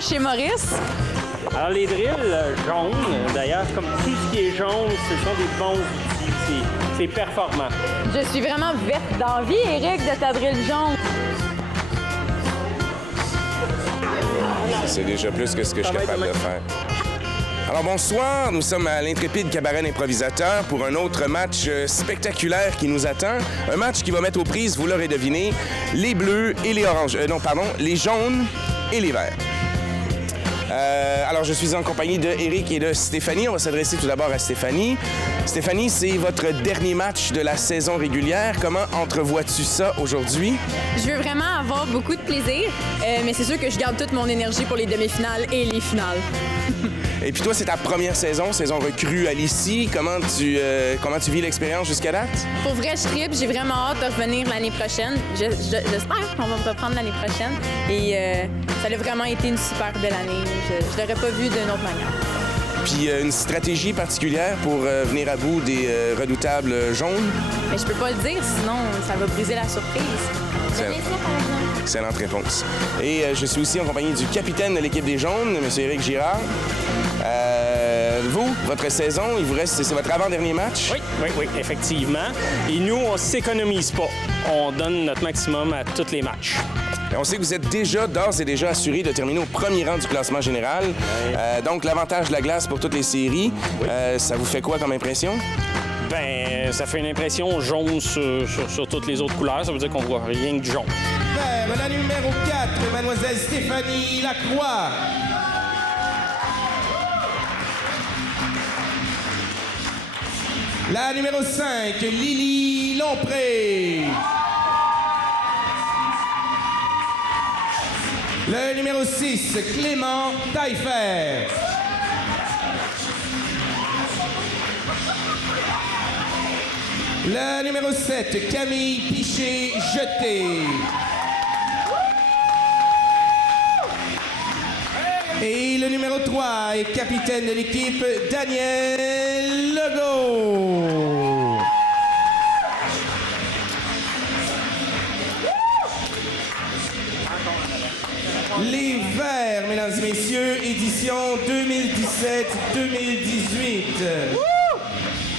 dimanche chez Maurice. Alors, les drills jaunes, d'ailleurs, comme tout ce qui est jaune, ce sont des bons outils. C'est performant. Je suis vraiment verte d'envie, Éric, de ta drill jaune. C'est déjà plus que ce que je suis capable de faire. Alors bonsoir, nous sommes à l'Intrépide Cabaret d'Improvisateur pour un autre match spectaculaire qui nous attend. Un match qui va mettre aux prises, vous l'aurez deviné, les bleus et les oranges. Les jaunes et les verts. Alors, je suis en compagnie de Éric et de Stéphanie. On va s'adresser tout d'abord à Stéphanie. Stéphanie, c'est votre dernier match de la saison régulière. Comment entrevois-tu ça aujourd'hui? Je veux vraiment avoir beaucoup de plaisir, mais c'est sûr que je garde toute mon énergie pour les demi-finales et les finales. Et puis toi, c'est ta première saison recrue à l'ICI. Comment tu vis l'expérience jusqu'à date? Pour vrai, je tripe. J'ai vraiment hâte de revenir l'année prochaine. J'espère qu'on va me reprendre l'année prochaine. Et ça a vraiment été une super belle année. Je l'aurais pas vu d'une autre manière. Puis une stratégie particulière pour venir à bout des redoutables jaunes? Mais je peux pas le dire, sinon ça va briser la surprise. Excellente réponse. Et je suis aussi en compagnie du capitaine de l'équipe des jaunes, M. Éric Girard. Vous, votre saison, il vous reste, c'est votre avant-dernier match? Oui, effectivement. Et nous, on s'économise pas. On donne notre maximum à tous les matchs. Et on sait que vous êtes d'ores et déjà assuré de terminer au premier rang du classement général. Donc, l'avantage de la glace pour toutes les séries, ça vous fait quoi comme impression? Ben, ça fait une impression jaune sur toutes les autres couleurs. Ça veut dire qu'on voit rien que du jaune. La numéro 4, Mademoiselle Stéphanie Lacroix. La numéro 5, Lily Lompré. Le numéro 6, Clément Taillefer. Le numéro 7, Camille Piché-Jeté. Et le numéro 3 est capitaine de l'équipe, Daniel Legault. Les Verts, mesdames et messieurs, édition 2017-2018.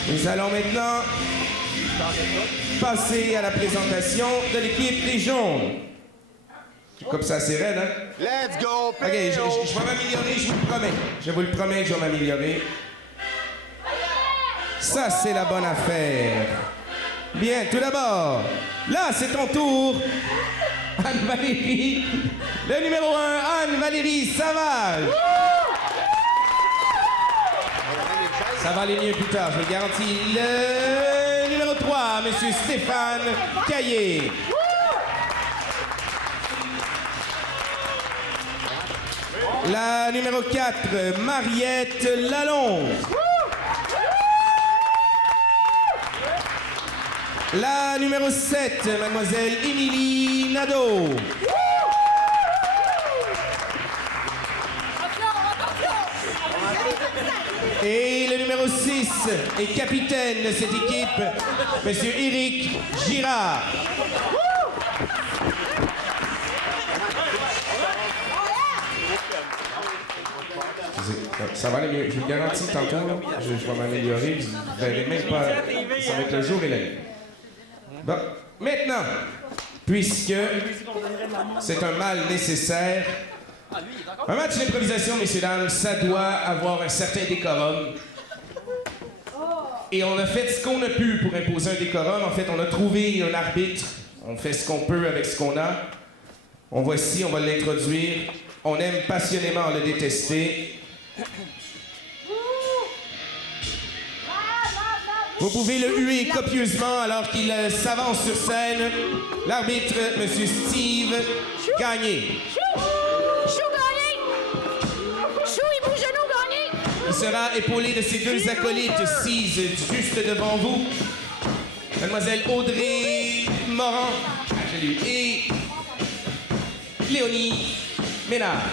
Nous allons maintenant passer à la présentation de l'équipe des Jaunes. Comme ça, c'est raide, hein? Let's go! OK, je vais m'améliorer, je vous le promets. Je vous le promets que je vais m'améliorer. Ça, c'est la bonne affaire. Bien, tout d'abord, là, c'est ton tour. Anne-Valérie. Le numéro 1, Anne-Valérie Savage. Ça va aller mieux plus tard, je vous le garantis. Le numéro 3, Monsieur Stéphane Caillé. La numéro 4, Mariette Lalonde. La numéro 7, Mademoiselle Émilie Nadeau. Et le numéro 6 est capitaine de cette équipe, Monsieur Éric Girard. Ça va aller mieux. Je vous garantis tantôt, là, je vais m'améliorer. Vous ne verrez même pas. Ça va être le jour et la nuit. Bon, maintenant, puisque c'est un mal nécessaire, un match d'improvisation, messieurs, dames, ça doit avoir un certain décorum. Et on a fait ce qu'on a pu pour imposer un décorum. En fait, on a trouvé un arbitre. On fait ce qu'on peut avec ce qu'on a. On voici, on va l'introduire. On aime passionnément le détester. Vous pouvez le huer copieusement alors qu'il s'avance sur scène. L'arbitre, M. Steve Gagné. Chou gagné! Chou, il bouge genou gagné! Il sera épaulé de ses deux acolytes assises juste devant vous. Mademoiselle Audrey Moran et Léonie Ménard.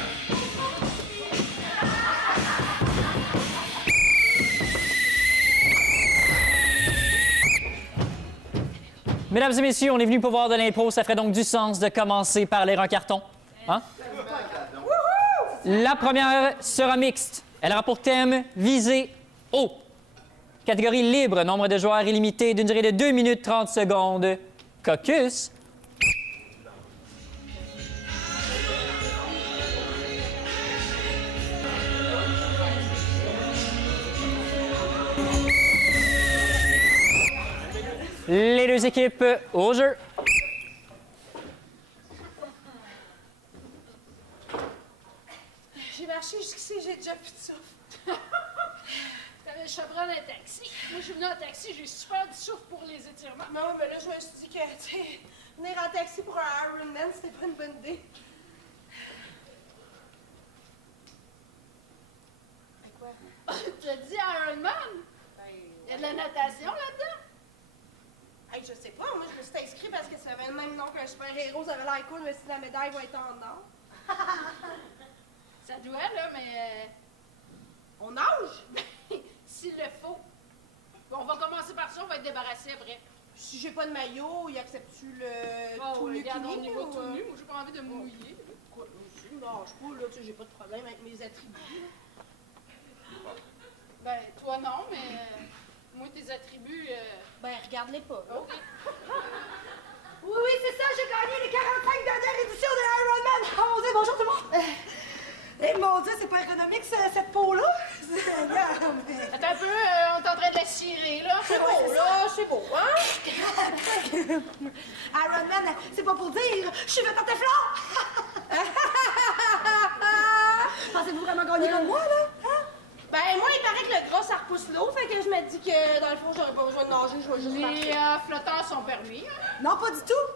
Mesdames et messieurs, on est venu pour voir de l'impro. Ça ferait donc du sens de commencer par lire un carton. Hein? La première sera mixte. Elle aura pour thème « Viser haut ». Catégorie libre, nombre de joueurs illimité d'une durée de 2 minutes 30 secondes. Caucus. Les deux équipes au jeu. J'ai marché jusqu'ici, j'ai déjà plus de souffle. Je vais prendre un taxi. Moi, je suis venue en taxi, j'ai super du souffle pour les étirements. Non, mais là, je me suis dit que, tu sais, venir en taxi pour un Ironman, c'était pas une bonne idée. Mais quoi? Tu as dit Ironman? Il y a de la natation là-dedans? Hey, je sais pas, moi, je me suis inscrite parce que ça avait le même nom qu'un super-héros, ça avait l'air cool, mais si la médaille va être en or. Ça doit, là, mais... On nage? S'il le faut. Bon, on va commencer par ça, on va être débarrassé après. Si j'ai pas de maillot, y acceptes-tu le Bon, tout nu regarde, on y va ou, tout nu. Moi, j'ai pas envie de me mouiller. Quoi, je me nage pas, là, tu sais, j'ai pas de problème avec mes attributs, là. Ben, toi, non, mais... moi, tes attributs... Ben, regarde-les pas, là. OK. Oui, c'est ça, j'ai gagné les 45 dernières éditions de Ironman! Oh mon Dieu, bonjour tout le monde! Eh mon Dieu, c'est pas économique, cette peau-là! Attends un peu, on est en train de la cirer, là. C'est beau, là, c'est beau, hein? Ironman, c'est pas pour dire, je suis faite en Teflon! Pensez-vous vraiment gagner comme moi, là? Hein? Ben, moi, il paraît que le gras, ça repousse l'eau, fait que je me dis que, dans le fond, j'aurais pas besoin de nager, je vais juste marcher. Les flotteurs sont permis, hein? Non, pas du tout!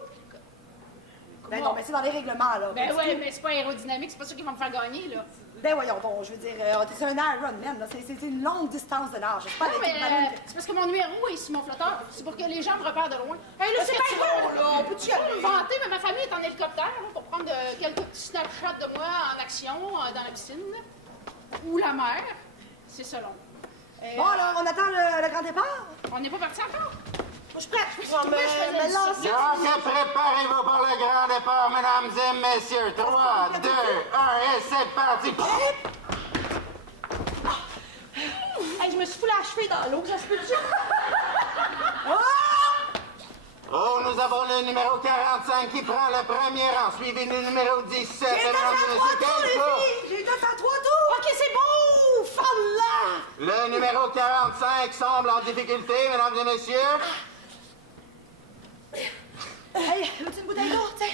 Ben non, mais c'est dans les règlements, là. Ben ouais, mais c'est pas aérodynamique, c'est pas ça qui va me faire gagner, là. Ben voyons donc, je veux dire, c'est un Ironman, là, c'est une longue distance de nage. C'est pas Non, avec mais une ballonne que- c'est parce que mon numéro est sur mon flotteur. C'est pour que les gens me repèrent de loin. Hey, là, Parce c'est que pas tu bon, là, on peut-tu y aller? vanter, mais ma famille est en hélicoptère là, pour prendre quelques petits snapshots de moi en action dans la piscine ou la mer. C'est selon. Bon, alors, on attend le grand départ? On n'est pas parti encore? Moi, je suis prête. Je trouvais que je faisais vais du me lancer. Donc, préparez-vous pour le grand départ, mesdames et messieurs. 3, 2, 1, et c'est parti! Hey, je me suis foulé la cheville dans l'eau, ça se peut-tu? Oh, nous avons le numéro 45 qui prend le premier rang, suivi du numéro 17, J'ai été mesdames à et 3 messieurs. tours, les 15 pas. filles! J'ai été à 3 tours! OK, c'est bon! Femme-là! Le numéro 45 semble en difficulté, mesdames et messieurs. Hey, veux-tu une bouteille d'eau, tu sais?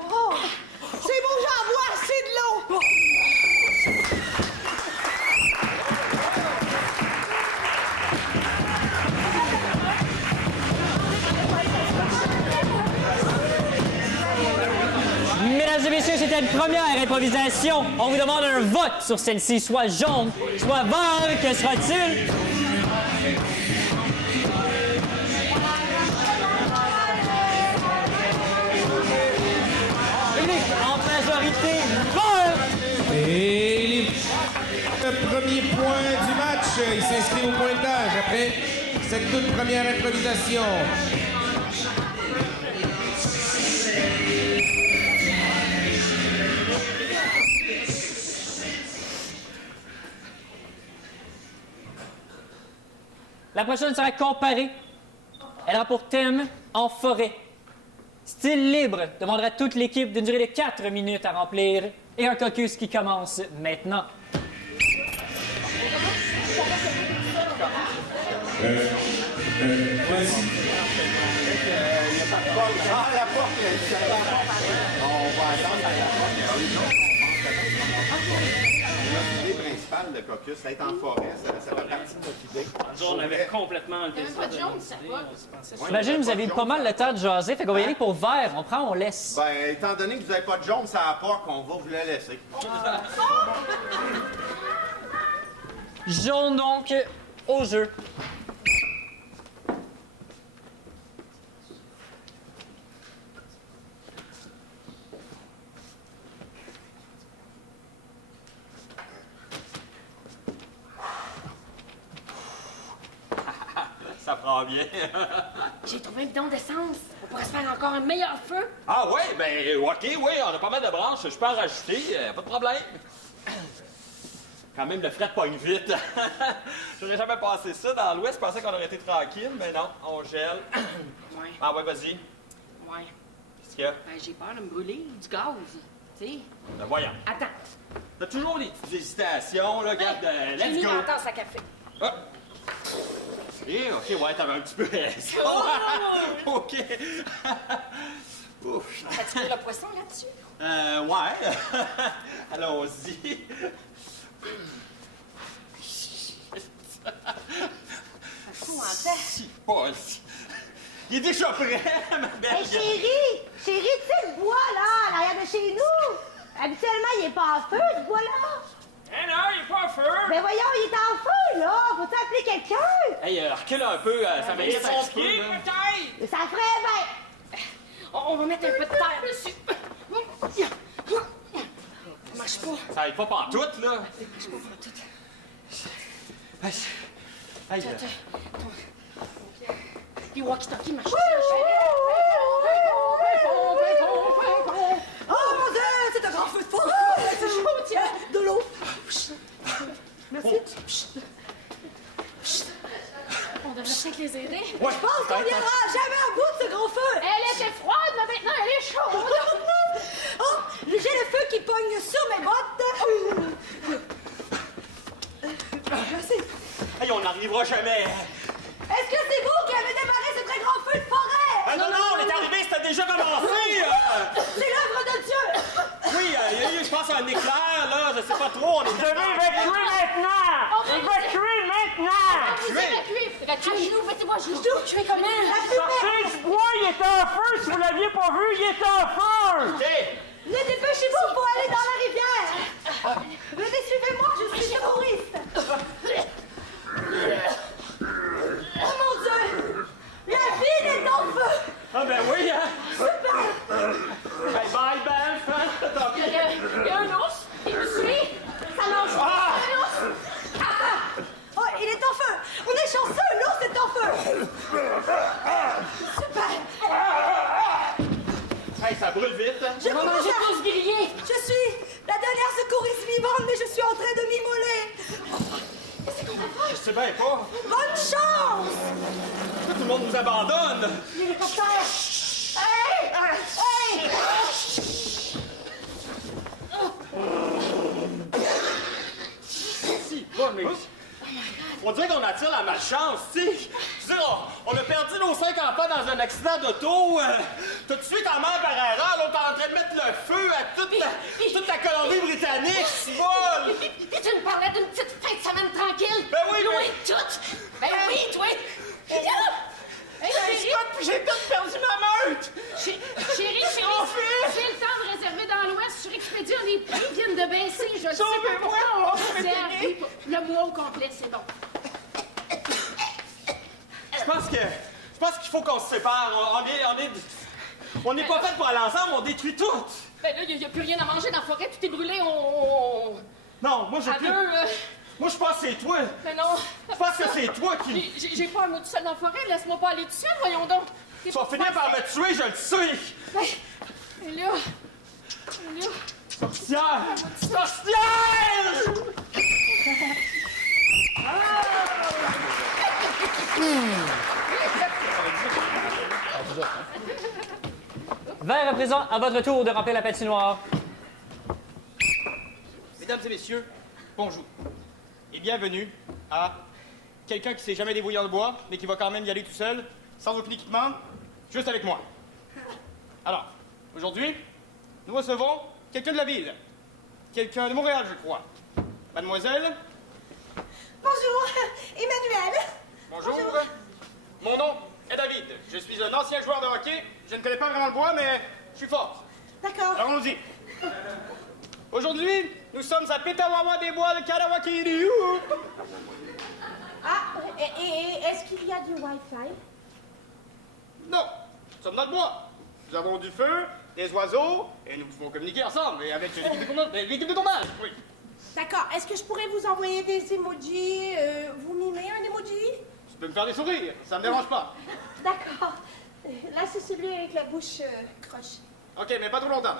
Oh! C'est bon, j'en bois assez de l'eau! Mesdames et messieurs, c'était une première improvisation. On vous demande un vote sur celle-ci, soit jaune, soit vert. Que sera-t-il? Public en majorité vert. Et le premier point du match, il s'inscrit au pointage après cette toute première improvisation. La prochaine sera comparée. Elle aura pour thème en forêt. Style libre demandera à toute l'équipe d'une durée de 4 minutes à remplir et un caucus qui commence maintenant. L'idée principale de caucus, être en forêt, ça fait partie de notre idée. On avait complètement enlevé Il y avait ça. pas de jaune, ça va. J'imagine que vous avez eu pas mal le temps de jaser, fait qu'on va y aller pour vert. On prend, on laisse. Ben, étant donné que vous n'avez pas de jaune, ça apporte qu'on va vous la laisser. Jaune donc au jeu. Ça prend bien. J'ai trouvé le don d'essence. On pourrait se faire encore un meilleur feu. Ah ouais, ben ok, oui, on a pas mal de branches. Je peux en rajouter, pas de problème. Quand même, le fret pogne vite. J'aurais jamais pensé ça. Dans l'Ouest, je pensais qu'on aurait été tranquille, mais non, on gèle. Ouais. Ah ouais, vas-y. Ouais. Qu'est-ce qu'il y a? Ben, j'ai peur de me brûler, du gaz. Tu sais. Ben voyons. Attends. T'as toujours des petites hésitations, là. Regarde, J'ai let's mis go. ma tasse à café. Ah. Eh, OK, ouais, t'avais un petit peu raison. OK. Ouf. As-tu pris le poisson là-dessus? Ouais. Allons-y. Si, Paul. Il est déjà prêt, ma belle. Hey, chérie, tu sais le bois, là, à l'arrière de chez nous? Habituellement, il est pas en feu, ce bois-là. Eh non, il est pas en feu. Ben voyons, il est en feu, là. Faut-tu appeler quelqu'un? Hey, recule un peu, ça mérite un petit peu, là. Ça ferait bien. On va mettre un peu de terre dessus. Ça marche pas. Ça aide pas pantoute, là. Ça marche pas pantoute. Hey, Puis walkie-talkie marche pas. Oh mon Dieu, c'est un grand feu de forêt. C'est chaud, tiens. De l'eau. Merci. On devrait peut-être les aider. Je pense qu'on viendra jamais à bout de ce gros feu. Elle était froide, mais maintenant elle est chaude. Oh, j'ai le feu qui pogne sur mes bottes. Merci. hey, on n'arrivera jamais. Est-ce que c'est vous qui avez démarré ce très grand feu de forêt? Non, on est arrivé, c'était déjà commencé. C'est l'œuvre de Dieu. Oui, il y a eu, je pense, un éclair, là, je sais pas trop. On est Évacuer maintenant! Évacuer maintenant! Évacuez nous, mettez-moi à genoux. Évacuez comment? Sortez du bois, il est en feu! Si vous l'aviez pas vu, il est en feu! Hey! Ne dépêchez-vous pour aller dans la rivière. Venez, suivez-moi, je suis terroriste. Oh mon Dieu! La ville est en feu! Ah ben oui, hein? Super! Hey, bye, Belle! Il y a un ours. Il me suit. Ça mange pas. Un ours. Ah! Oh, il est en feu! On est chanceux, l'ours est en feu! Super! Hey, ça brûle vite, hein? Je commence à... Tous grillés. Je suis la dernière secouriste vivante, mais je suis en train de m'immoler! Je sais bien pas. Bonne chance! Tout le monde nous abandonne. L'hélicoptère! Hey! Hey! Si, pas, mais... On dirait qu'on attire la malchance, tu sais. Je veux dire, on a perdu nos 5 enfants dans un accident d'auto. Tout de suite, en mère par erreur, là, on est en train de mettre le feu à toute la Colombie-Britannique, c'est bon. Puis tu me parlais d'une petite fin de semaine tranquille. Ben oui, loin mais- de tout. Ben oui, toi. Hey, chérie. J'ai tout perdu ma meute. Chérie, j'ai le temps de réserver dans l'Ouest sur Expedia. Les prix viennent de baisser. Je le sais pas pourquoi on réserve le mois au complet, c'est bon. Je pense qu'il faut qu'on se sépare. On n'est pas fait pour aller ensemble, on détruit tout. Ben là, il n'y a plus rien à manger dans la forêt. Tout est brûlé. Non, moi, À deux, Moi, je pense que c'est toi. ben non. Je pense que c'est toi qui... J'ai pas un mot tout seul dans la forêt. Laisse-moi pas aller tout seul, voyons donc. Tu vas finir par me tuer, je le sais. Ben là... Sorcière! Sorcière! Vers à présent, à votre tour de remplir la patinoire. Mesdames et messieurs, bonjour. Et bienvenue à quelqu'un qui s'est jamais débrouillé dans le bois, mais qui va quand même y aller tout seul, sans aucun équipement, juste avec moi. Alors, aujourd'hui, nous recevons quelqu'un de la ville. Quelqu'un de Montréal, je crois. Mademoiselle. Bonjour, Emmanuel. Bonjour. Mon nom est David. Je suis un ancien joueur de hockey. Je ne connais pas vraiment le bois, mais je suis fort. D'accord. Alors, allons-y. Aujourd'hui, nous sommes à Petawawa des Bois de Kanawakiri. Ah, et est-ce qu'il y a du Wi-Fi? Non, nous sommes dans le bois. Nous avons du feu, des oiseaux, et nous pouvons communiquer ensemble, et avec l'équipe de tournage, oui. D'accord. Est-ce que je pourrais vous envoyer des emojis? Vous mimez un emoji? Tu peux me faire des sourires, ça me dérange pas. D'accord. Là, c'est celui avec la bouche croche. Ok, mais pas trop longtemps.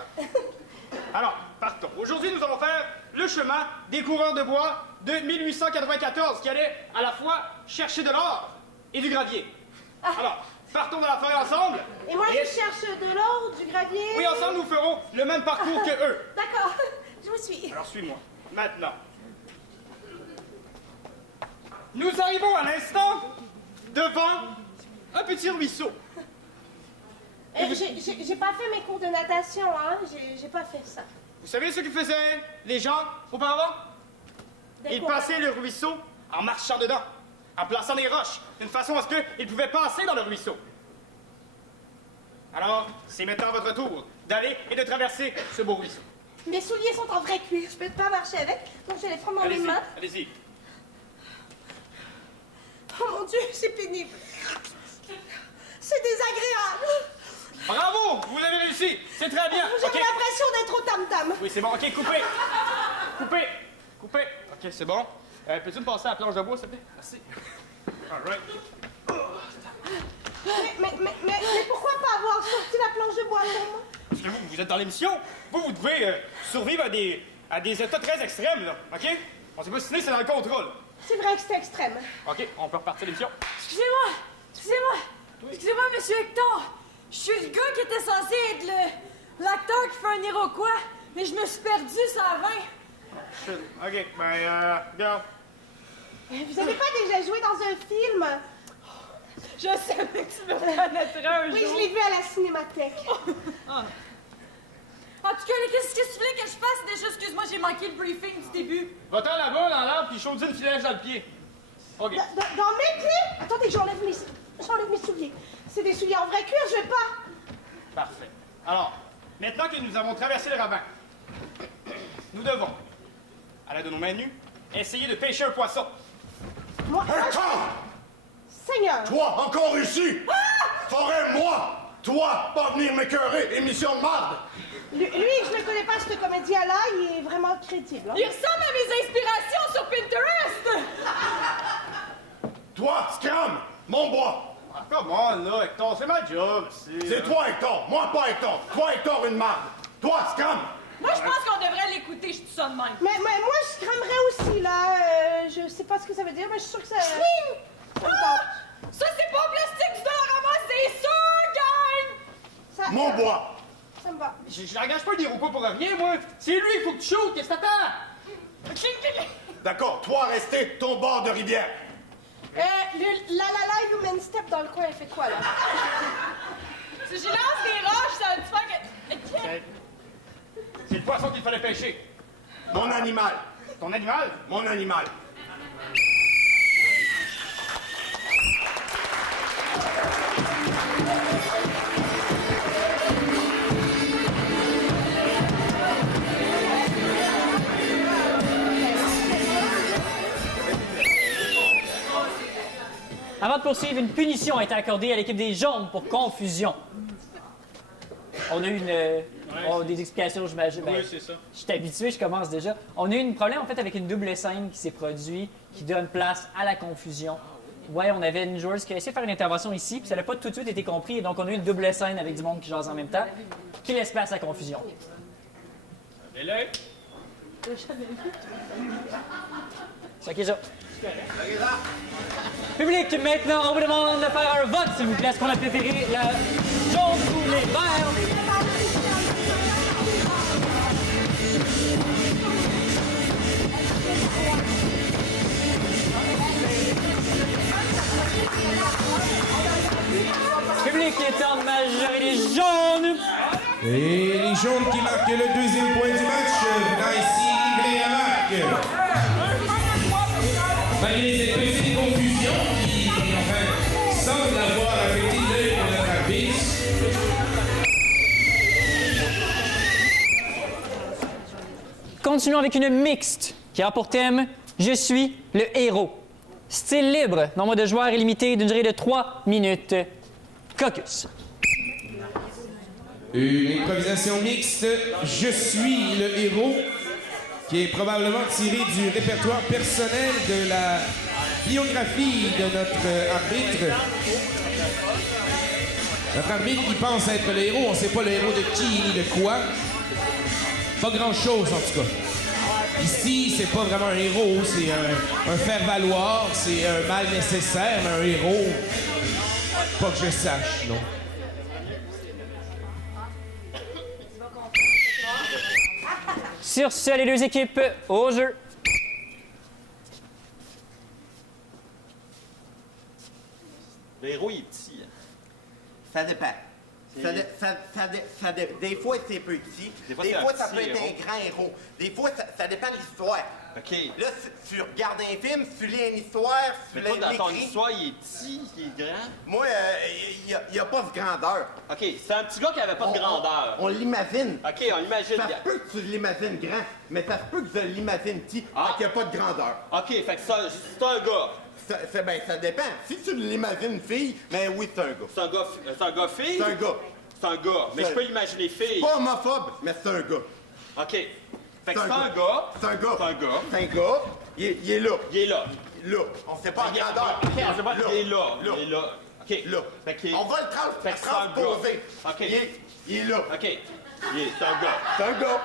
Alors, partons. Aujourd'hui, nous allons faire le chemin des coureurs de bois de 1894 qui allaient à la fois chercher de l'or et du gravier. Alors, partons dans la forêt ensemble. Et moi, je cherche de l'or, du gravier. Oui, ensemble, nous ferons le même parcours que eux. D'accord, je vous suis. Alors, suis-moi. Maintenant. Nous arrivons à l'instant devant un petit ruisseau. J'ai pas fait mes cours de natation, hein. J'ai pas fait ça. Vous savez ce que faisaient les gens auparavant? Ils passaient le ruisseau en marchant dedans, en plaçant des roches, d'une façon à ce qu'ils pouvaient passer dans le ruisseau. Alors, c'est maintenant votre tour d'aller et de traverser ce beau ruisseau. Mes souliers sont en vrai cuir, je peux pas marcher avec, donc je vais les prendre dans mes mains. Allez-y. Oh mon Dieu, c'est pénible. C'est désagréable. Bravo, vous avez réussi, c'est très bien. J'ai l'impression d'être au tam-tam. Oui, c'est bon, ok, coupez. Coupez. Ok, c'est bon. Peux-tu me passer à la planche de bois, s'il te plaît? Merci. All right. Mais pourquoi pas avoir sorti la planche de bois pour moi? Parce que vous êtes dans l'émission. Vous devez survivre à des états très extrêmes, là, ok? On sait pas si c'est dans le contrôle. C'est vrai que c'est extrême. Ok, on peut repartir l'émission. Excusez-moi, monsieur Hector. Je suis le gars qui était censé être l'acteur qui fait un Iroquois, mais je me suis perdu, ça a 20. Ok, regarde. Vous avez pas déjà joué dans un film? Je savais que tu me reconnaîtrais un jour. Oui, je l'ai vu à la cinémathèque. En tout cas, qu'est-ce que tu voulais que je fasse déjà? Excuse-moi, j'ai manqué le briefing du début. Va-t'en là-bas, dans l'arbre, puis chaudine une flèche dans le pied. Ok. Dans mes pieds? Attendez, j'enlève mes souliers. C'est des souliers en vrai cuir, je vais pas. Parfait. Alors, maintenant que nous avons traversé le ravin, nous devons, à l'aide de nos mains nues, essayer de pêcher un poisson. Moi, Seigneur! Toi, encore ici! Forêt, moi! Toi, pas venir m'écœurer, émission de marde! Lui, je ne connais pas ce comédien-là, il est vraiment crédible. Hein? Il ressemble à mes inspirations sur Pinterest! Toi, Scram, mon bois! Ah, come on, là, Hector, c'est ma job, C'est toi, Hector, moi pas Hector! Toi, Hector, une marde! Toi, Scram! Moi, je pense qu'on devrait l'écouter, je dis ça de même. Mais moi, je cramerais aussi, là. Je sais pas ce que ça veut dire, mais je suis sûre que ça... Ça, c'est pas plastique du Dollarama, c'est sûr, gang! Mon bois! Ça me va. Je n'engage pas le Iroquois pour rien, moi. C'est lui, il faut que tu shootes, qu'est-ce que t'attends? D'accord, toi, restez ton bord de rivière. La Human Step dans le coin, elle fait quoi, là? Si je lance des roches, ça veut dire que... C'est le poisson qu'il fallait pêcher. Mon animal. Ton animal? Mon animal. Avant de poursuivre, une punition a été accordée à l'équipe des jaunes pour confusion. On a eu des explications, j'imagine. Oui, c'est ça. Je suis habitué, je commence déjà. On a eu un problème, en fait, avec une double scène qui s'est produite, qui donne place à la confusion. Ouais, on avait une joueuse qui a essayé de faire une intervention ici, puis ça n'a pas tout de suite été compris, et donc on a eu une double scène avec du monde qui jase en même temps, qui laisse place à la confusion. Allez-le. C'est OK, ça. Public, maintenant, on vous demande de faire un vote, s'il vous plaît. Est-ce qu'on a préféré le jaune ou les verts? Public est en majorité jaune. Et les jaunes qui marquent le deuxième point du match, ici livré à marque. Malgré cette petite confusion qui, enfin, semble avoir affecté l'œil de notre arbitre. Continuons avec une mixte qui a pour thème « Je suis le héros ». Style libre, nombre de joueurs illimité d'une durée de 3 minutes. Caucus. Une improvisation mixte « Je suis le héros » qui est probablement tirée du répertoire personnel de la biographie de notre arbitre. Notre arbitre qui pense être le héros, on ne sait pas le héros de qui ni de quoi. Pas grand-chose, en tout cas. Ici, c'est pas vraiment un héros, c'est un faire-valoir, c'est un mal nécessaire, mais un héros, pas que je sache, non. Sur ce, les deux équipes au jeu. Le héros, il est petit. Ça dépend. Des fois, c'est petit. Des fois, ça peut être un grand héros. Des fois, ça dépend de l'histoire. OK. Là, si tu regardes un film, si tu lis une histoire, si tu Mais toi, dans ton l'écris... histoire, il est petit, il est grand? Moi, il n'y a pas de grandeur. OK, c'est un petit gars qui avait pas de grandeur. On l'imagine. OK, on l'imagine. Ça se peut que tu l'imagines grand, mais ça se peut que tu l'imagines petit, qu'il n'y a pas de grandeur. OK, fait que c'est un gars. Ça dépend. Si tu l'imagines fille, ben oui, c'est un gars. C'est un gars fille? C'est un gars. C'est un gars, mais je peux l'imaginer fille. Pas homophobe, mais c'est un gars. OK. Fait que c'est un gars. C'est un gars. C'est un gars. C'est un gars. Il est là. Il est là. Là. On sait pas la grandeur. OK, on sait pas. Il est là. Là. Il est là. OK. Là. Fait que... On va Fait le que c'est un transposer. gars. OK. Il est là. OK. C'est un gars. C'est un gars.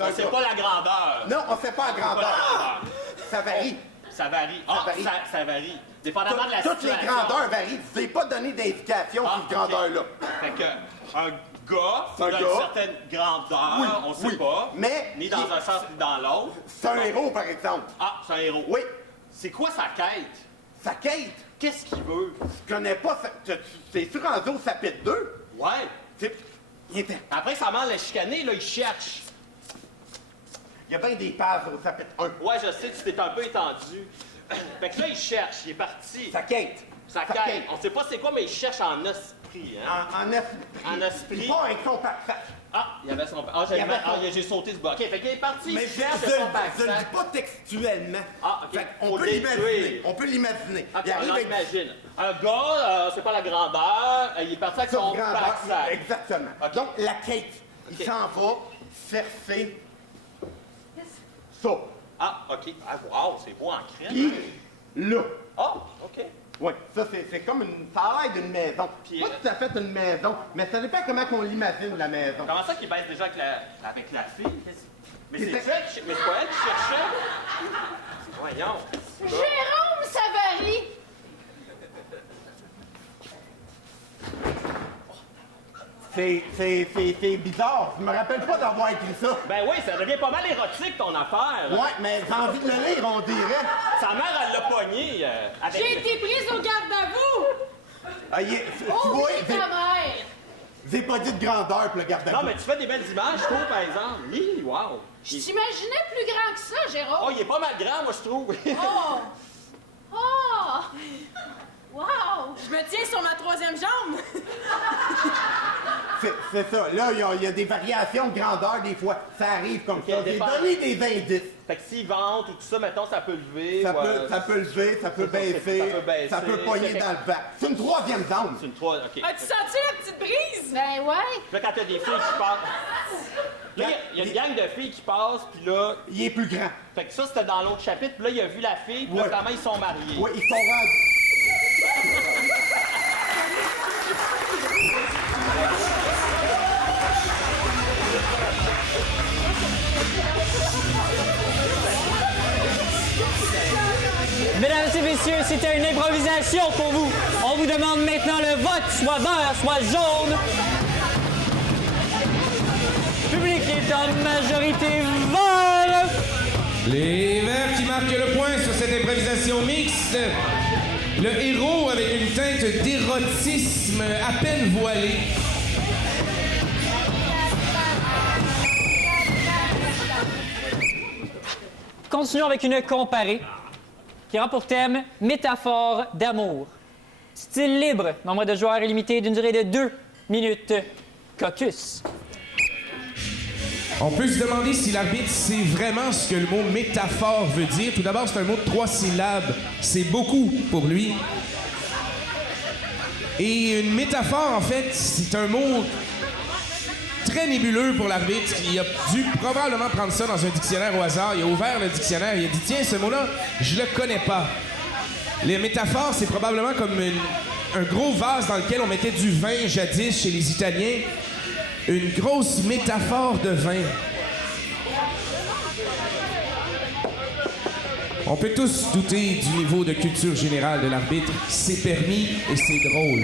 On sait pas la grandeur. Non, on sait pas la grandeur. Ça varie. Ça varie. Ah, ça varie. Dépendamment de la Toutes situation. les grandeurs varient. Je n'ai pas donné d'indication sur cette grandeur-là. Fait que un gars, C'est un d'une gars. certaine grandeur, Oui, on sait oui. pas. Mais Ni dans un sens, ni dans l'autre. c'est un héros, par exemple. Ah, c'est un héros. Oui. C'est quoi sa quête? Sa quête. Qu'est-ce qu'il veut? Tu connais pas... C'est sur Enzo au chapitre 2. Ouais. Il était... Après, ça m'a l'a chicané, là, il cherche. Il y a bien des pages au chapitre 1. Ouais, je sais, tu t'es un peu étendu. Fait que là, il cherche, il est parti. Sa quête. Sa quête. On sait pas c'est quoi, mais il cherche en esprit, hein? En esprit. En esprit. Il part avec son pack-sac. Ah, il y avait son... Ah, j'ai sauté ce bas. OK, fait qu'il est parti, Mais il je cherche son ne le pack-sac. dis pas textuellement. Ah, OK. On peut l'imaginer. On peut l'imaginer. OK, Il arrive on avec imagine. Un gars, c'est pas la grandeur, il est parti avec son grandeur. pack-sac. Exactement. Donc, la quête. Il s'en va chercher ça. Ah, OK. Ah, wow, c'est beau en crème. Puis, là. Ah, OK. Oui, ça, c'est comme une... Ça a l'air d'une maison. Puis, Pas tout à fait une maison, mais ça dépend comment on l'imagine, la maison. Comment ça qu'il baisse déjà avec la fille? Mais c'est C'est- elle, mais c'est pas elle qui cherchait? Voyons. Jérôme Savary! C'est bizarre. Je me rappelle pas d'avoir écrit ça. Ben oui, ça devient pas mal érotique, ton affaire. Ouais, mais j'ai envie de le lire, on dirait. Sa mère, elle l'a pogné avec... J'ai été prise au garde à vous! Ah, tu Oh, vois, oui, ta mère! j'ai pas dit de grandeur pour le garde à Non, vous. mais tu fais des belles images, je trouve, par exemple. Oui, wow. Je t'imaginais plus grand que ça, Jérôme. Oh, il est pas mal grand, moi, je trouve. Oh! Oh! Wow! Je me tiens sur ma troisième jambe! C'est ça. Là, il y a des variations de grandeur des fois. Ça arrive comme ça. J'ai donné des indices. Fait que s'il vente ou tout ça, mettons, ça peut lever. Ça ouais. peut lever, ça peut baisser, Ça peut baisser. ça peut pogner dans le bac. C'est une troisième zone. C'est une 3, OK. As-tu senti la petite brise? Ben ouais! Là, quand t'as des filles qui passent... Là, il y a une gang de filles qui passent, puis là... Il est plus grand. Fait que ça, c'était dans l'autre chapitre, puis là, il a vu la fille, puis là, Ouais. finalement, ils sont mariés. Oui, ils sont rendus. Mesdames et messieurs, c'était une improvisation pour vous. On vous demande maintenant le vote, soit vert, soit jaune. Le public est en majorité vert. Les Verts qui marquent le point sur cette improvisation mixte. Le héros avec une teinte d'érotisme à peine voilée. Continuons avec une comparée qui aura pour thème métaphore d'amour. Style libre, nombre de joueurs illimité d'une durée de 2 minutes. Caucus. On peut se demander si l'arbitre sait vraiment ce que le mot métaphore veut dire. Tout d'abord, c'est un mot de 3 syllabes. C'est beaucoup pour lui. Et une métaphore, en fait, c'est un mot très nébuleux pour l'arbitre. Il a dû probablement prendre ça dans un dictionnaire au hasard. Il a ouvert le dictionnaire et il a dit « Tiens, ce mot-là, je le connais pas. » Les métaphores, c'est probablement comme un gros vase dans lequel on mettait du vin jadis chez les Italiens. Une grosse métaphore de vin. On peut tous douter du niveau de culture générale de l'arbitre. C'est permis et c'est drôle.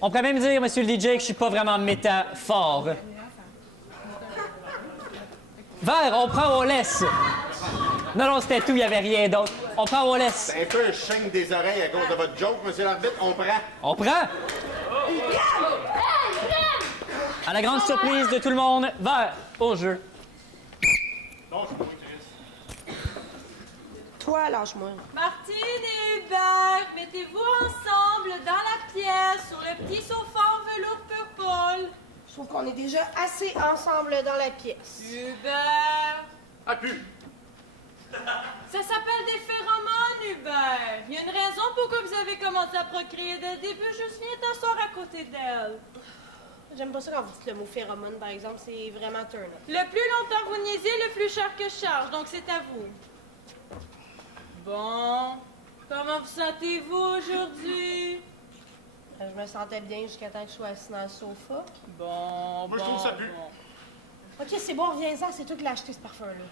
On pourrait même dire, monsieur le DJ, que je suis pas vraiment métaphore. Vert, on prend ou on laisse? Non, c'était tout, il n'y avait rien d'autre. On prend ou on laisse? C'est un peu un chêne des oreilles à cause de votre joke, monsieur l'arbitre. On prend. On prend? À la grande surprise de tout le monde, vert au jeu. Toi, lâche-moi. Martine et Hubert, mettez-vous ensemble dans la pièce, sur le petit sofa en velours purple. Je trouve qu'on est déjà assez ensemble dans la pièce. Hubert! Ah, pu! Ça s'appelle des phéromones, Hubert. Il y a une raison pourquoi vous avez commencé à procréer dès le début. Juste viens t'asseoir à côté d'elle. J'aime pas ça quand vous dites le mot phéromone, par exemple. C'est vraiment turn up. Le plus longtemps vous niaisez, le plus cher que je charge. Donc c'est à vous. Bon. Comment vous sentez-vous aujourd'hui? Je me sentais bien jusqu'à temps que je sois assis dans le sofa. Bon, Moi, je trouve ça pue. OK, c'est bon, reviens-en. C'est toi qui l'as acheté, ce parfum-là.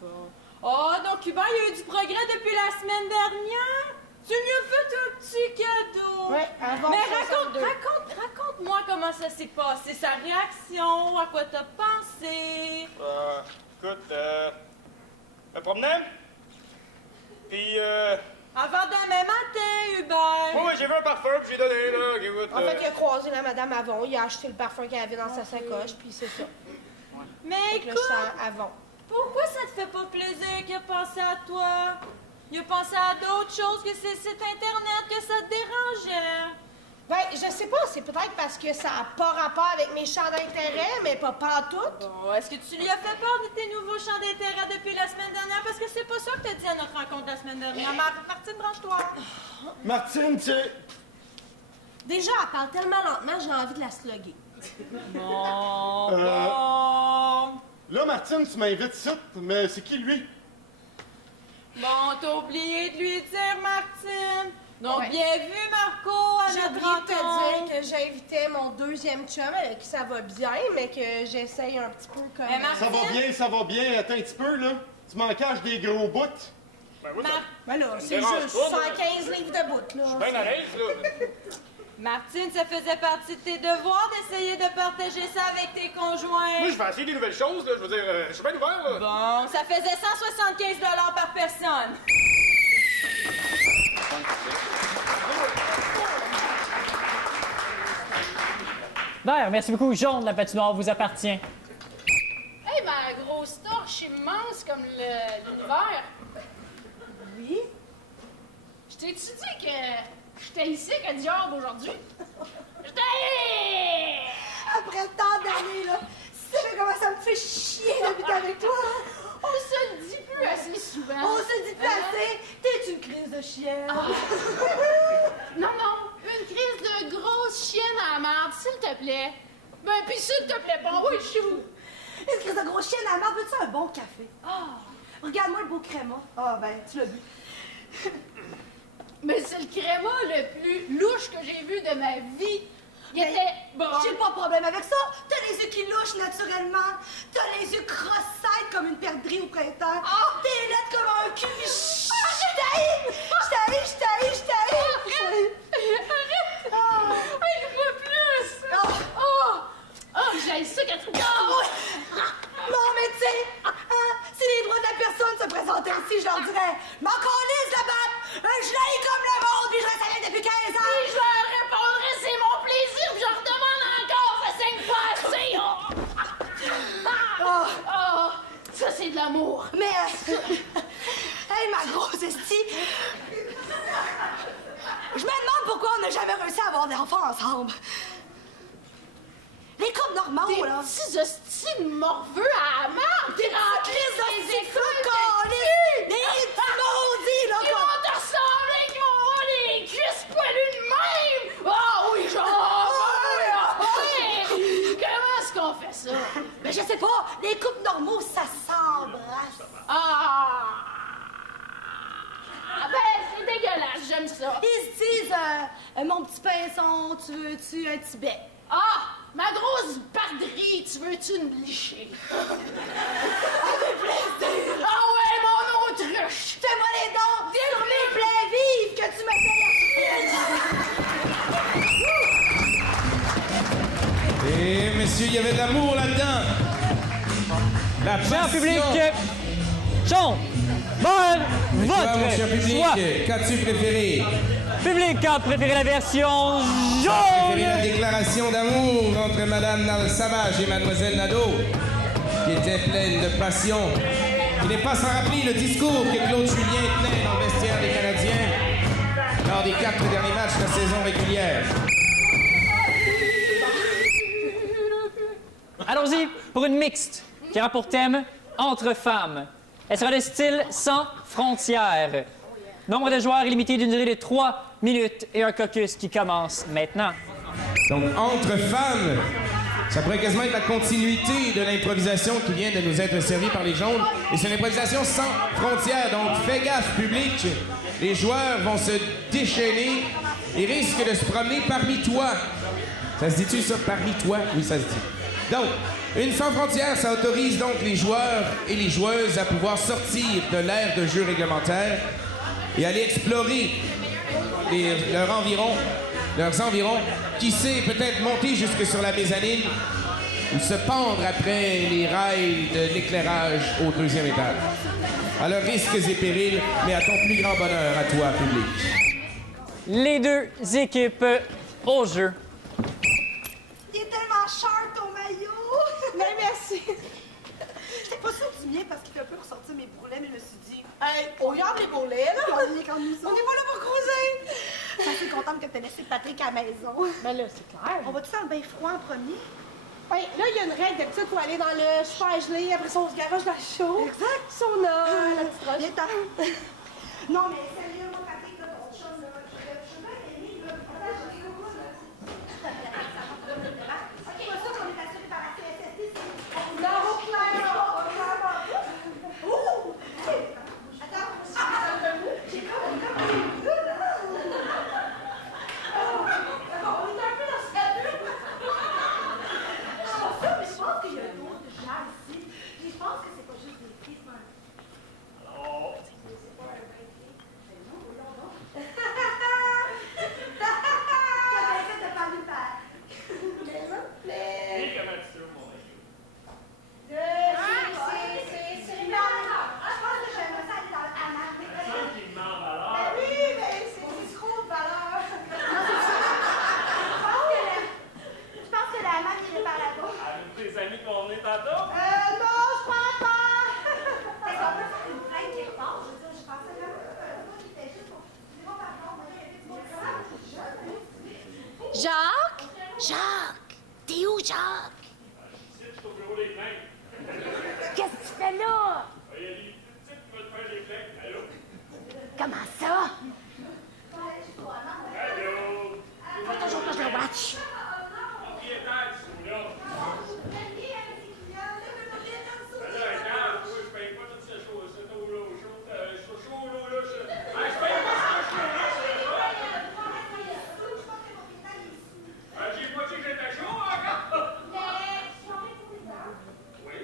Bon. Oh, donc Hubert, il y a eu du progrès depuis la semaine dernière? Tu lui as fait un petit cadeau. Ouais, avant Mais 62. raconte-moi comment ça s'est passé, sa réaction, à quoi t'as pensé. Écoute, me promenais. Puis, Avant demain matin, Hubert. oui, j'ai vu un parfum, puis j'ai donné, là. Écoute, En fait, il a croisé la madame Avon, il a acheté le parfum qu'elle avait dans sa sacoche, puis c'est ça. Mais Fait que là, écoute, je sens Avon. pourquoi ça te fait pas plaisir qu'il a pensé à toi? Il a pensé à d'autres choses que ces sites Internet, que ça te dérangeait. Ben, je sais pas, c'est peut-être parce que ça n'a pas rapport avec mes champs d'intérêt, mais pas pantoute. Bon, est-ce que tu lui as fait part de tes nouveaux champs d'intérêt depuis la semaine dernière? Parce que c'est pas ça que t'as dit à notre rencontre la semaine dernière. Martine, branche-toi. Martine, tu sais... Déjà, elle parle tellement lentement, j'ai envie de la slugger. Bon, bon. Là, Martine, tu m'invites ici, mais c'est qui, lui? Bon, t'as oublié de lui dire, Martine. Donc, Ouais. bien vu, Marco, à J'ai notre oublié de te rencontre. dire que j'invitais mon deuxième chum, avec qui ça va bien, mais que j'essaye un petit peu comme... Ça va bien. Attends un petit peu, là. Tu m'en caches des gros bouts. Ben là, c'est dérange juste pas, moi. 115 livres de bout, là. Je suis bien à l'aise, là. Martine, ça faisait partie de tes devoirs d'essayer de partager ça avec tes conjoints. Moi, je vais essayer des nouvelles choses, là. Je veux dire, je suis bien ouvert, là. Bon, ça faisait 175 $ par personne. Vert, merci beaucoup. Jaune, la patinoire vous appartient. Hey, ma grosse torche immense comme l'univers. Oui? Je t'ai-tu dit que j'étais ici qu'à diable aujourd'hui? J'étais... Après tant d'années, là, tu sais comment ça me fait chier d'habiter avec toi? On se le dit plus assez souvent. On se dit plus assez, t'es une crise de chienne. Non, une crise de grosse chienne à la merde, s'il te plaît. Ben, pis s'il te plaît pas, oui, chou. Une crise de grosse chienne à la merde, veux-tu un bon café? Regarde-moi le beau créma. Ben, tu l'as vu. Mais c'est le créma le plus louche que j'ai vu de ma vie. Il était bon. J'ai pas de problème avec ça. T'as les yeux qui louchent naturellement. T'as les yeux cross-side comme une perdrix au printemps. T'es laide comme un cul. Je t'haïs! Arrête! Aide-moi plus! J'ai ça qu'à truc. Non, mais tu sais, si les droits de la personne se présentaient ici, je leur dirais m'en calisse la batte! Je l'haïs comme le monde, puis je reste avec depuis 15 ans! Puis je leur répondrai, c'est mon plaisir, puis je leur demande encore, ça saigne pas assez! Ça, c'est de l'amour! Mais, hey, ma grosse estie! Je me demande pourquoi on n'a jamais réussi à avoir des enfants ensemble! Les couples normaux, là! Des petits hosties de morveux à la merde! Des crise de siffleux collés! Des petits maudits, là! Ils vont te ressembler, ils vont avoir les cuisses poilues de même! Ah oui, oui! Comment est-ce qu'on fait ça? Mais je sais pas, les couples normaux, ça s'embrasse! Ben, c'est dégueulasse, j'aime ça! Ils se disent, mon petit pinson, tu veux-tu un petit bec? Ma grosse barderie, tu veux-tu me licher? Avec plaisir! Ah ouais, mon autruche! Fais-moi les dons sur mes plaies vives que tu me fais la Et messieurs, il y avait de l'amour là-dedans. La Cher passion. public, Jean, Beurre, Et toi, mon cher votre public, choix. qu'as-tu préféré? Public a préféré la version J'ai jaune. préféré la déclaration d'amour entre Madame Nal Savage et Mademoiselle Nadeau, qui était pleine de passion. Il n'est pas sans rappeler le discours que Claude Julien tenait dans le vestiaire des Canadiens lors des 4 derniers matchs de la saison régulière. Allons-y pour une mixte qui aura pour thème Entre femmes. Elle sera de style sans frontières. Nombre de joueurs illimité d'une durée de 3 minutes et un caucus qui commence maintenant. Donc, entre femmes, ça pourrait quasiment être la continuité de l'improvisation qui vient de nous être servie par les jaunes. Et c'est une improvisation sans frontières. Donc, fais gaffe, public. Les joueurs vont se déchaîner et risquent de se promener parmi toi. Ça se dit-tu, ça? Parmi toi? Oui, ça se dit. Donc, une sans frontières, ça autorise donc les joueurs et les joueuses à pouvoir sortir de l'ère de jeu réglementaire et aller explorer leurs environs, qui sait, peut-être monter jusque sur la mezzanine ou se pendre après les rails de l'éclairage au 2e étage. À leurs risques et périls, mais à ton plus grand bonheur, à toi, public. Les deux équipes au jeu. Il est tellement sharp ton maillot! Mais merci! J'étais pas sûre du mien parce qu'il fait un peu ressortir mes bourrelets, mais je me suis dit, hey, on regarde les bourrelets, là! On est pas là pour cruiser! Je suis contente que tu aies laissé Patrick à la maison. Ben là, c'est clair. On va-tu faire le bain froid en premier? Ben, là, il y a une règle d'habitude pour aller dans le super gelé, après ça, on se garage dans le chaud. Exact! Sauna, la petite roche. Viens-t'en. Non, mais sérieux, moi, Patrick, là, ton chum, là, je suis bien aimée, là. Attends, je sais pas, là. OK, moi, ça, on est assuré par la CSST, c'est... Non, au clair, au clair. Ouh! Attends, j'ai comme... On est un peu dans ce cas-là. Mais je pense qu'il y a d'autres gens ici. Puis je pense que c'est pas juste des filles, c'est un... Alors... C'est pas un vrai fille. Mais non, voyons donc. T'as bien fait de parler de ta... Mais là, mais... Comment tu trouves mon maillot? C'est... Non, je pense que j'aimerais ça aller dans la marque. Tranquillement, valeur. Ben oui, mais c'est trop de valeur. Non, c'est ça. Je pense que la marque, il est par là-bas. Avec tes amis qu'on est tantôt? Non, je pense pas. Est-ce qu'on peut faire une plainte quelque part? Je veux dire, je pensais vraiment que c'était juste pour... Dis-moi, pardon, moi, il y avait du monde jeune. Jacques? Jacques? T'es où, Jacques? Je suis au bureau des plaintes. Qu'est-ce que tu fais là? Il y a des petites types qui veulent faire des plaintes. Allô? Comment ça? Allô? Faut toujours que je le watch. Propriétaire du sous-là. Ben là, regarde, moi, je paye pas toutes ces choses. C'est au lot, chaud, là. Ah, je paye pas ce chaud-là, c'est vrai. Ah, j'ai pas dit que j'étais chaud encore. Oui.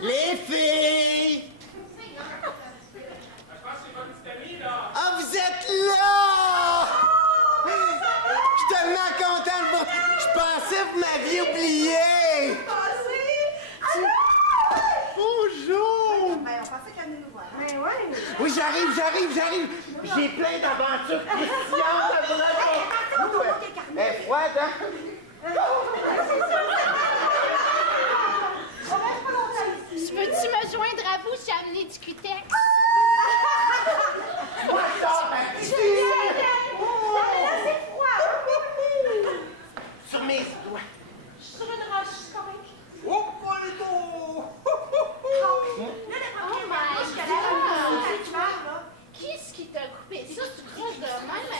Les filles! Je pense que c'est votre petite amie, là. Ah, vous êtes là! Je suis tellement content de vous... Je pensais que vous m'aviez oublié! Bonjour! Ben, on pensait qu'elle venait nous voir. Ben ouais. Oui, j'arrive! J'ai plein d'aventures croustillantes à vous raconter. Elle est froide, hein? Tu peux-tu me joindre à vous? J'ai amené du cutex. Sur mes doigts. Je suis sur une roche, je suis correcte. Oh, pas les dos! Là, le premier match, God! qu'elle a un Qui est-ce qui t'a coupé ça? Tu crois de même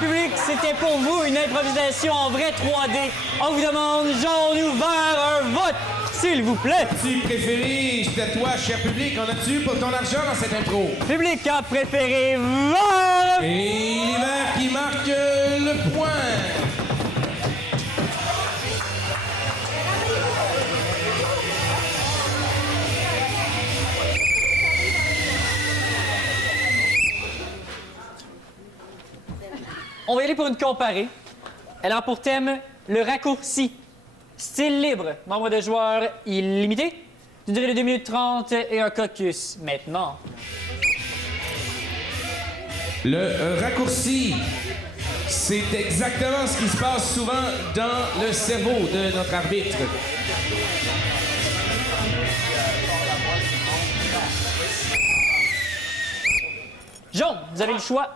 public, c'était pour vous une improvisation en vrai 3D. On vous demande, jaune ou vert, un vote, s'il vous plaît. Tu préféré, je à toi, cher public, en as-tu pour ton argent dans cette intro? Public a préféré vert. Et l'hiver qui marque le point. On va y aller pour une comparée. Elle a pour thème le raccourci. Style libre, nombre de joueurs illimité, d'une durée de 2 minutes 30 et un caucus. Maintenant. Le raccourci, c'est exactement ce qui se passe souvent dans le cerveau de notre arbitre. Jaune, vous avez le choix.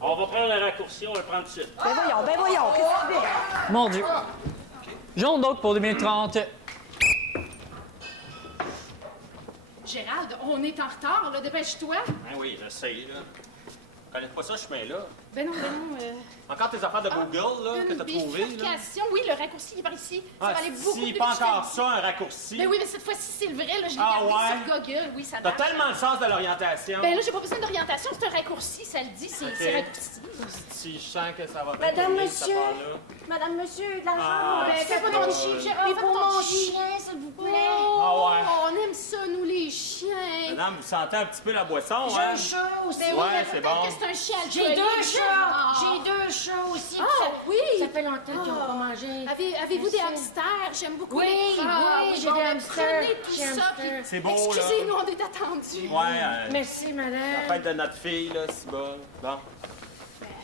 On va prendre le raccourci, on va le prendre tout de suite. Ben voyons, qu'est-ce que tu fais? Mon Dieu. Jaune donc pour 2 minutes 30. Gérald, on est en retard, là. Dépêche-toi. Ben oui, j'essaye, là. Je connais pas ça, ce chemin-là. Ben non. Encore tes affaires de Google, là, que t'as trouvées, là. Bifurcation, oui, le raccourci, il est par ici. Ça va aller beaucoup si, plus pas vite. encore ça, un raccourci. Ben oui, mais cette fois-ci, c'est le vrai, là. Je l'ai Ah regardé ouais? sur Google, oui, ça T'as date. tellement le sens de l'orientation. Ben là, j'ai pas besoin d'orientation, c'est un raccourci, ça le dit, c'est raccourci. Si je sens que ça va bien Madame, tourner, cette monsieur. affaire-là. Madame, monsieur, de l'argent. Ah, Ben, fais pas ton chiffre, Gérard, Et fais pour ton mon chiffre. chien, s'il vous plaît. Ah ouais. On aime ça, nous, les chiens. Madame, vous sentez un petit peu la boisson, J'ai hein? un chat aussi. Ben oui, Ouais, mais c'est peut-être bon. que c'est un chien J'ai alcoolique. deux chats. Ah. J'ai deux chats aussi. Ah, oui. Ça fait longtemps qu'ils n'ont pas mangé. Avez-vous des Merci. hamsters? J'aime beaucoup Oui, les chats. oui, j'ai Bon, des ben, hamsters. Prenez tout J'ai ça, hamsters. puis C'est beau, là. excusez-nous, on est attendus. Ouais, Merci, la madame. fête de notre fille, là, c'est bon. Bon.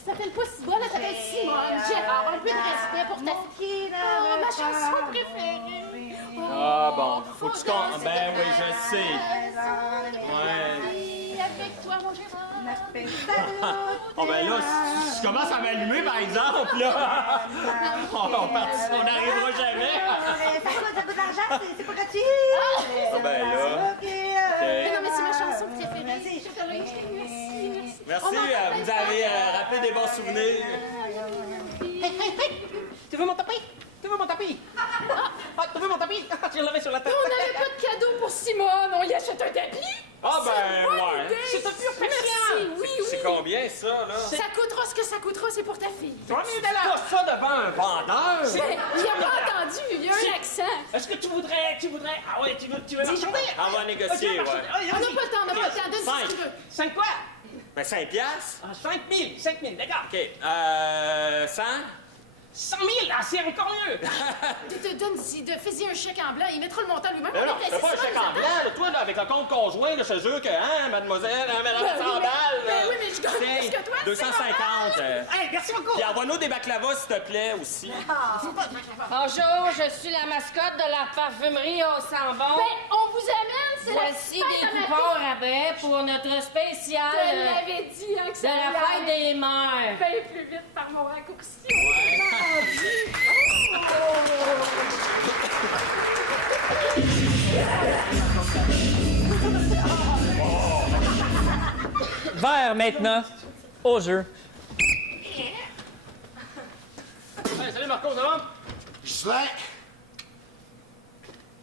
Elle s'appelle pas Simone, elle s'appelle Simone. Gérard, un peu de respect pour ta fille. Oh, ma chanson préférée. Ah bon, faut que tu comptes. Ben oui, je sais. Ouais. Avec toi, mon Gérard. Oh ben là, si tu commences à m'allumer, par exemple, là, on n'arrivera jamais. Ça coûte de l'argent, c'est pas gratuit. Ah ben là. Mais non, mais c'est ma chanson préférée. Chocolat, merci. Merci, vous avez rappelé des bons souvenirs. Tu veux mon tapis? Tu veux mon tapis? Ah, tu veux mon tapis? Tu l'avais sur la tête. On n'avait pas de cadeau pour Simone. On y achète un tapis? Ah ben ouais. C'est un pur Merci, oui, C'est oui. combien ça, là? Ça coûtera ce que ça coûtera, c'est pour ta fille. 3 000 Pas ça devant un vendeur. Ben, il a pas entendu, il y a un accent. Est-ce que tu voudrais... Ah ouais, tu veux marchander? On va négocier, ouais. On n'a pas le temps, on n'a pas le temps. Donne ce que tu veux. 5 quoi? Ben 5 piastres? Ah, 5 000, d'accord. OK. 100? 100 000, ah, c'est encore mieux. Fais-y un chèque en blanc, il mettra le montant lui-même. Ben non, On est fais pas un pressés, chèque Simone, en blanc, là. Toi, là, avec le compte conjoint, là, je te jure que, hein, mademoiselle, hein, madame Ben oui, 100 mais- balles, là. ben oui, mais je gagne Tiens, plus que toi, c'est 250. Hey, merci beaucoup. Puis envoie-nous des baklava, s'il te plaît, aussi. Bonjour, je suis la mascotte de la parfumerie au Sambon. Ben, on vous amène, c'est la Voici fête des à ma coupons fille. rabais pour notre spécial Je l'avais dit, hein, que de ça la fête des mères. bien plus vite par mon raccourci. Vert maintenant. Au jeu. Hey, salut Marco, ça va? Ghislain,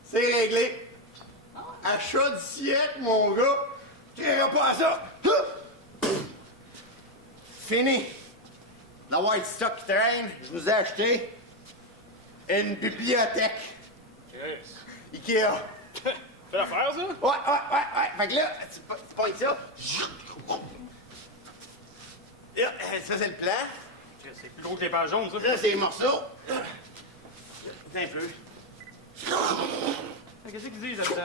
c'est réglé. Achat du siècle, mon gars. Tu créeras pas à ça. Fini. La white stock qui traîne, je vous ai acheté une bibliothèque. Yes. Ikea. Fais l'affaire, ça? Ouais. Fait que là, tu pognes ça. Là, ça, c'est le plan. C'est plus gros que les pages jaunes, ça. Ça, c'est les morceaux. Un peu. Qu'est-ce qu'ils disent là-dedans?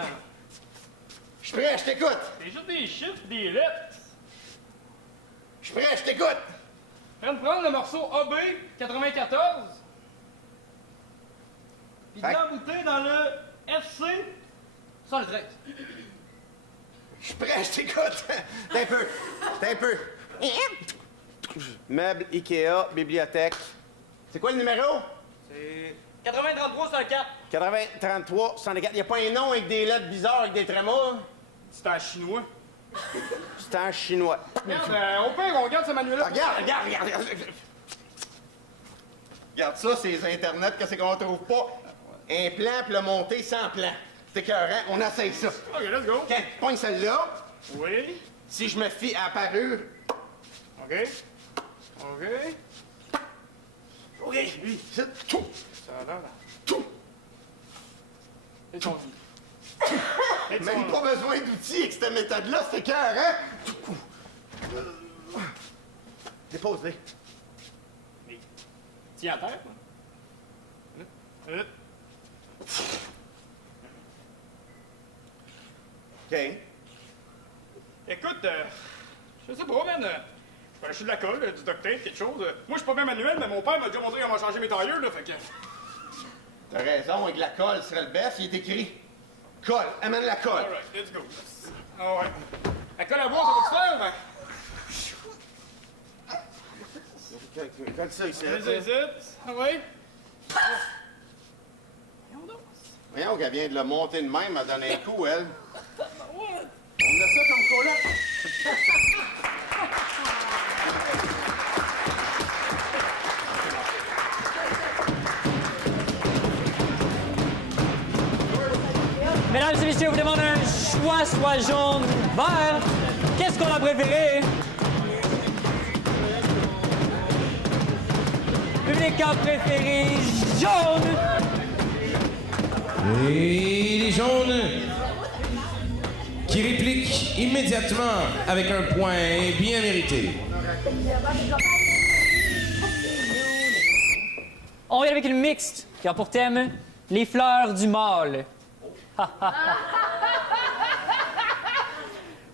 Je suis prêt, je t'écoute. C'est juste des chiffres et des lettres. Je suis prêt, je t'écoute. Viens de prendre le morceau AB 94. Puis de Fait- l'embouter dans le FC 113. Je suis prêt, je t'écoute. T'as un peu. Meubles, Ikea, bibliothèque. C'est quoi le numéro? C'est 8033 104. 80-33, 64. Y a pas un nom avec des lettres bizarres, avec des trémas? C'est en chinois. C'est en chinois. Regarde, au pire, on regarde ce manuel-là. Regarde. Regarde ça, c'est les Internet, qu'est-ce qu'on trouve pas? Un plan puis le monter sans plan. C'est écœurant, on essaye ça. OK, let's go. OK, pogne celle-là. Oui. Si je me fie à la parure. OK. OK. OK, lui, c'est tout. Ça a l'air. Tout. Et ton Même pas besoin d'outils avec cette méthode-là, c'est écœurant. Dépose-les. Tiens à terre, quoi. OK. Écoute, je sais pas, man. Je peux acheter de la colle, du duct tape, quelque chose. Moi, je suis pas bien manuel, mais mon père m'a déjà montré comment changer mes tailleurs, là, fait que... T'as raison, avec la colle serait le best, il est écrit. Colle, amène la colle. All right, let's go. Ah ouais. La colle à bois, ça va te faire, ben? Colle ça ici. Ah ouais? Voyons qu'elle vient de le monter de même, elle donne un coup, elle. On a ça comme collègue. Mesdames et messieurs, je vous demande un choix, soit jaune, vert. Qu'est-ce qu'on a préféré? Public a préféré jaune. Et les jaunes qui répliquent immédiatement avec un point bien mérité. On vient avec une mixte qui a pour thème les fleurs du mâle.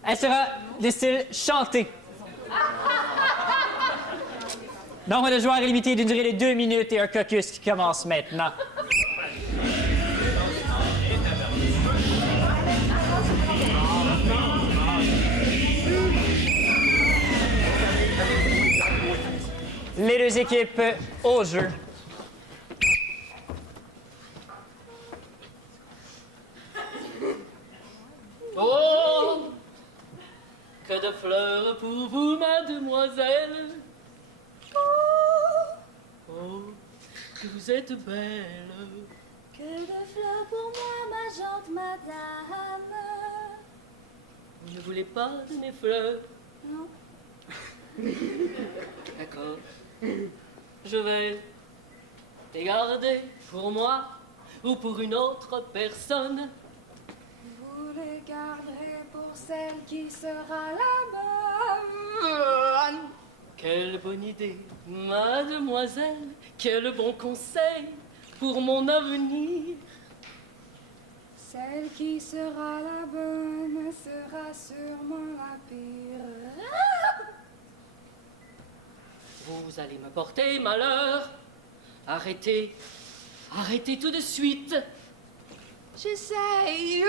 Elle sera de style chanté. Nombre de joueurs est limité d'une durée de 2 minutes et un caucus qui commence maintenant. Les deux équipes au jeu. Oh, que de fleurs pour vous, mademoiselle. Oh, que vous êtes belle. Que de fleurs pour moi, ma gente madame. Vous ne voulez pas de mes fleurs? Non. D'accord. Je vais les garder pour moi ou pour une autre personne. Vous les garderez pour celle qui sera la bonne. Quelle bonne idée, mademoiselle. Quel bon conseil pour mon avenir. Celle qui sera la bonne sera sûrement la pire. Vous allez me porter malheur. Arrêtez. Arrêtez tout de suite. J'essaye,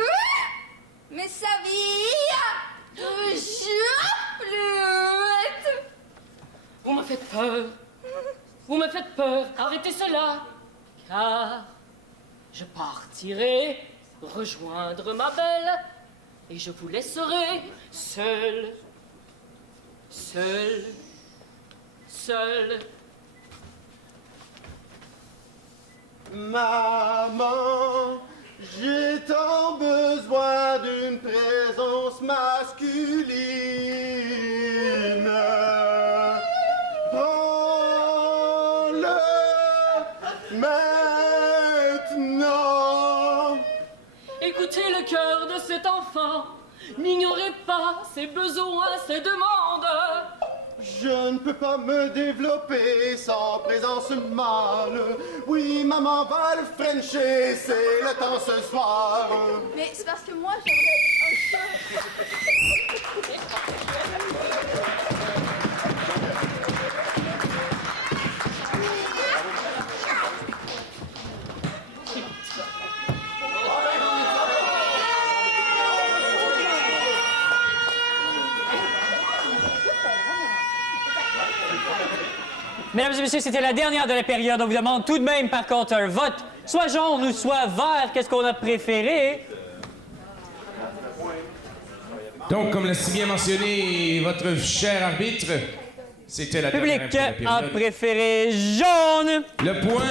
mais ça vit. Vous me faites peur. Vous me faites peur. Arrêtez cela. Car je partirai rejoindre ma belle et je vous laisserai seul. Seul. Seul. Maman, j'ai tant besoin d'une présence masculine. Prends-le maintenant. Écoutez le cœur de cet enfant. N'ignorez pas ses besoins, ses demandes. Je ne peux pas me développer sans présence mâle. Oui, maman va le frencher, c'est le temps ce soir. Mais c'est parce que moi, j'aimerais un chat. Mesdames et messieurs, c'était la dernière de la période. On vous demande tout de même, par contre, un vote, soit jaune ou soit vert. Qu'est-ce qu'on a préféré? Donc, comme l'a si bien mentionné votre cher arbitre, C'était la Public dernière a préféré jaune. Le point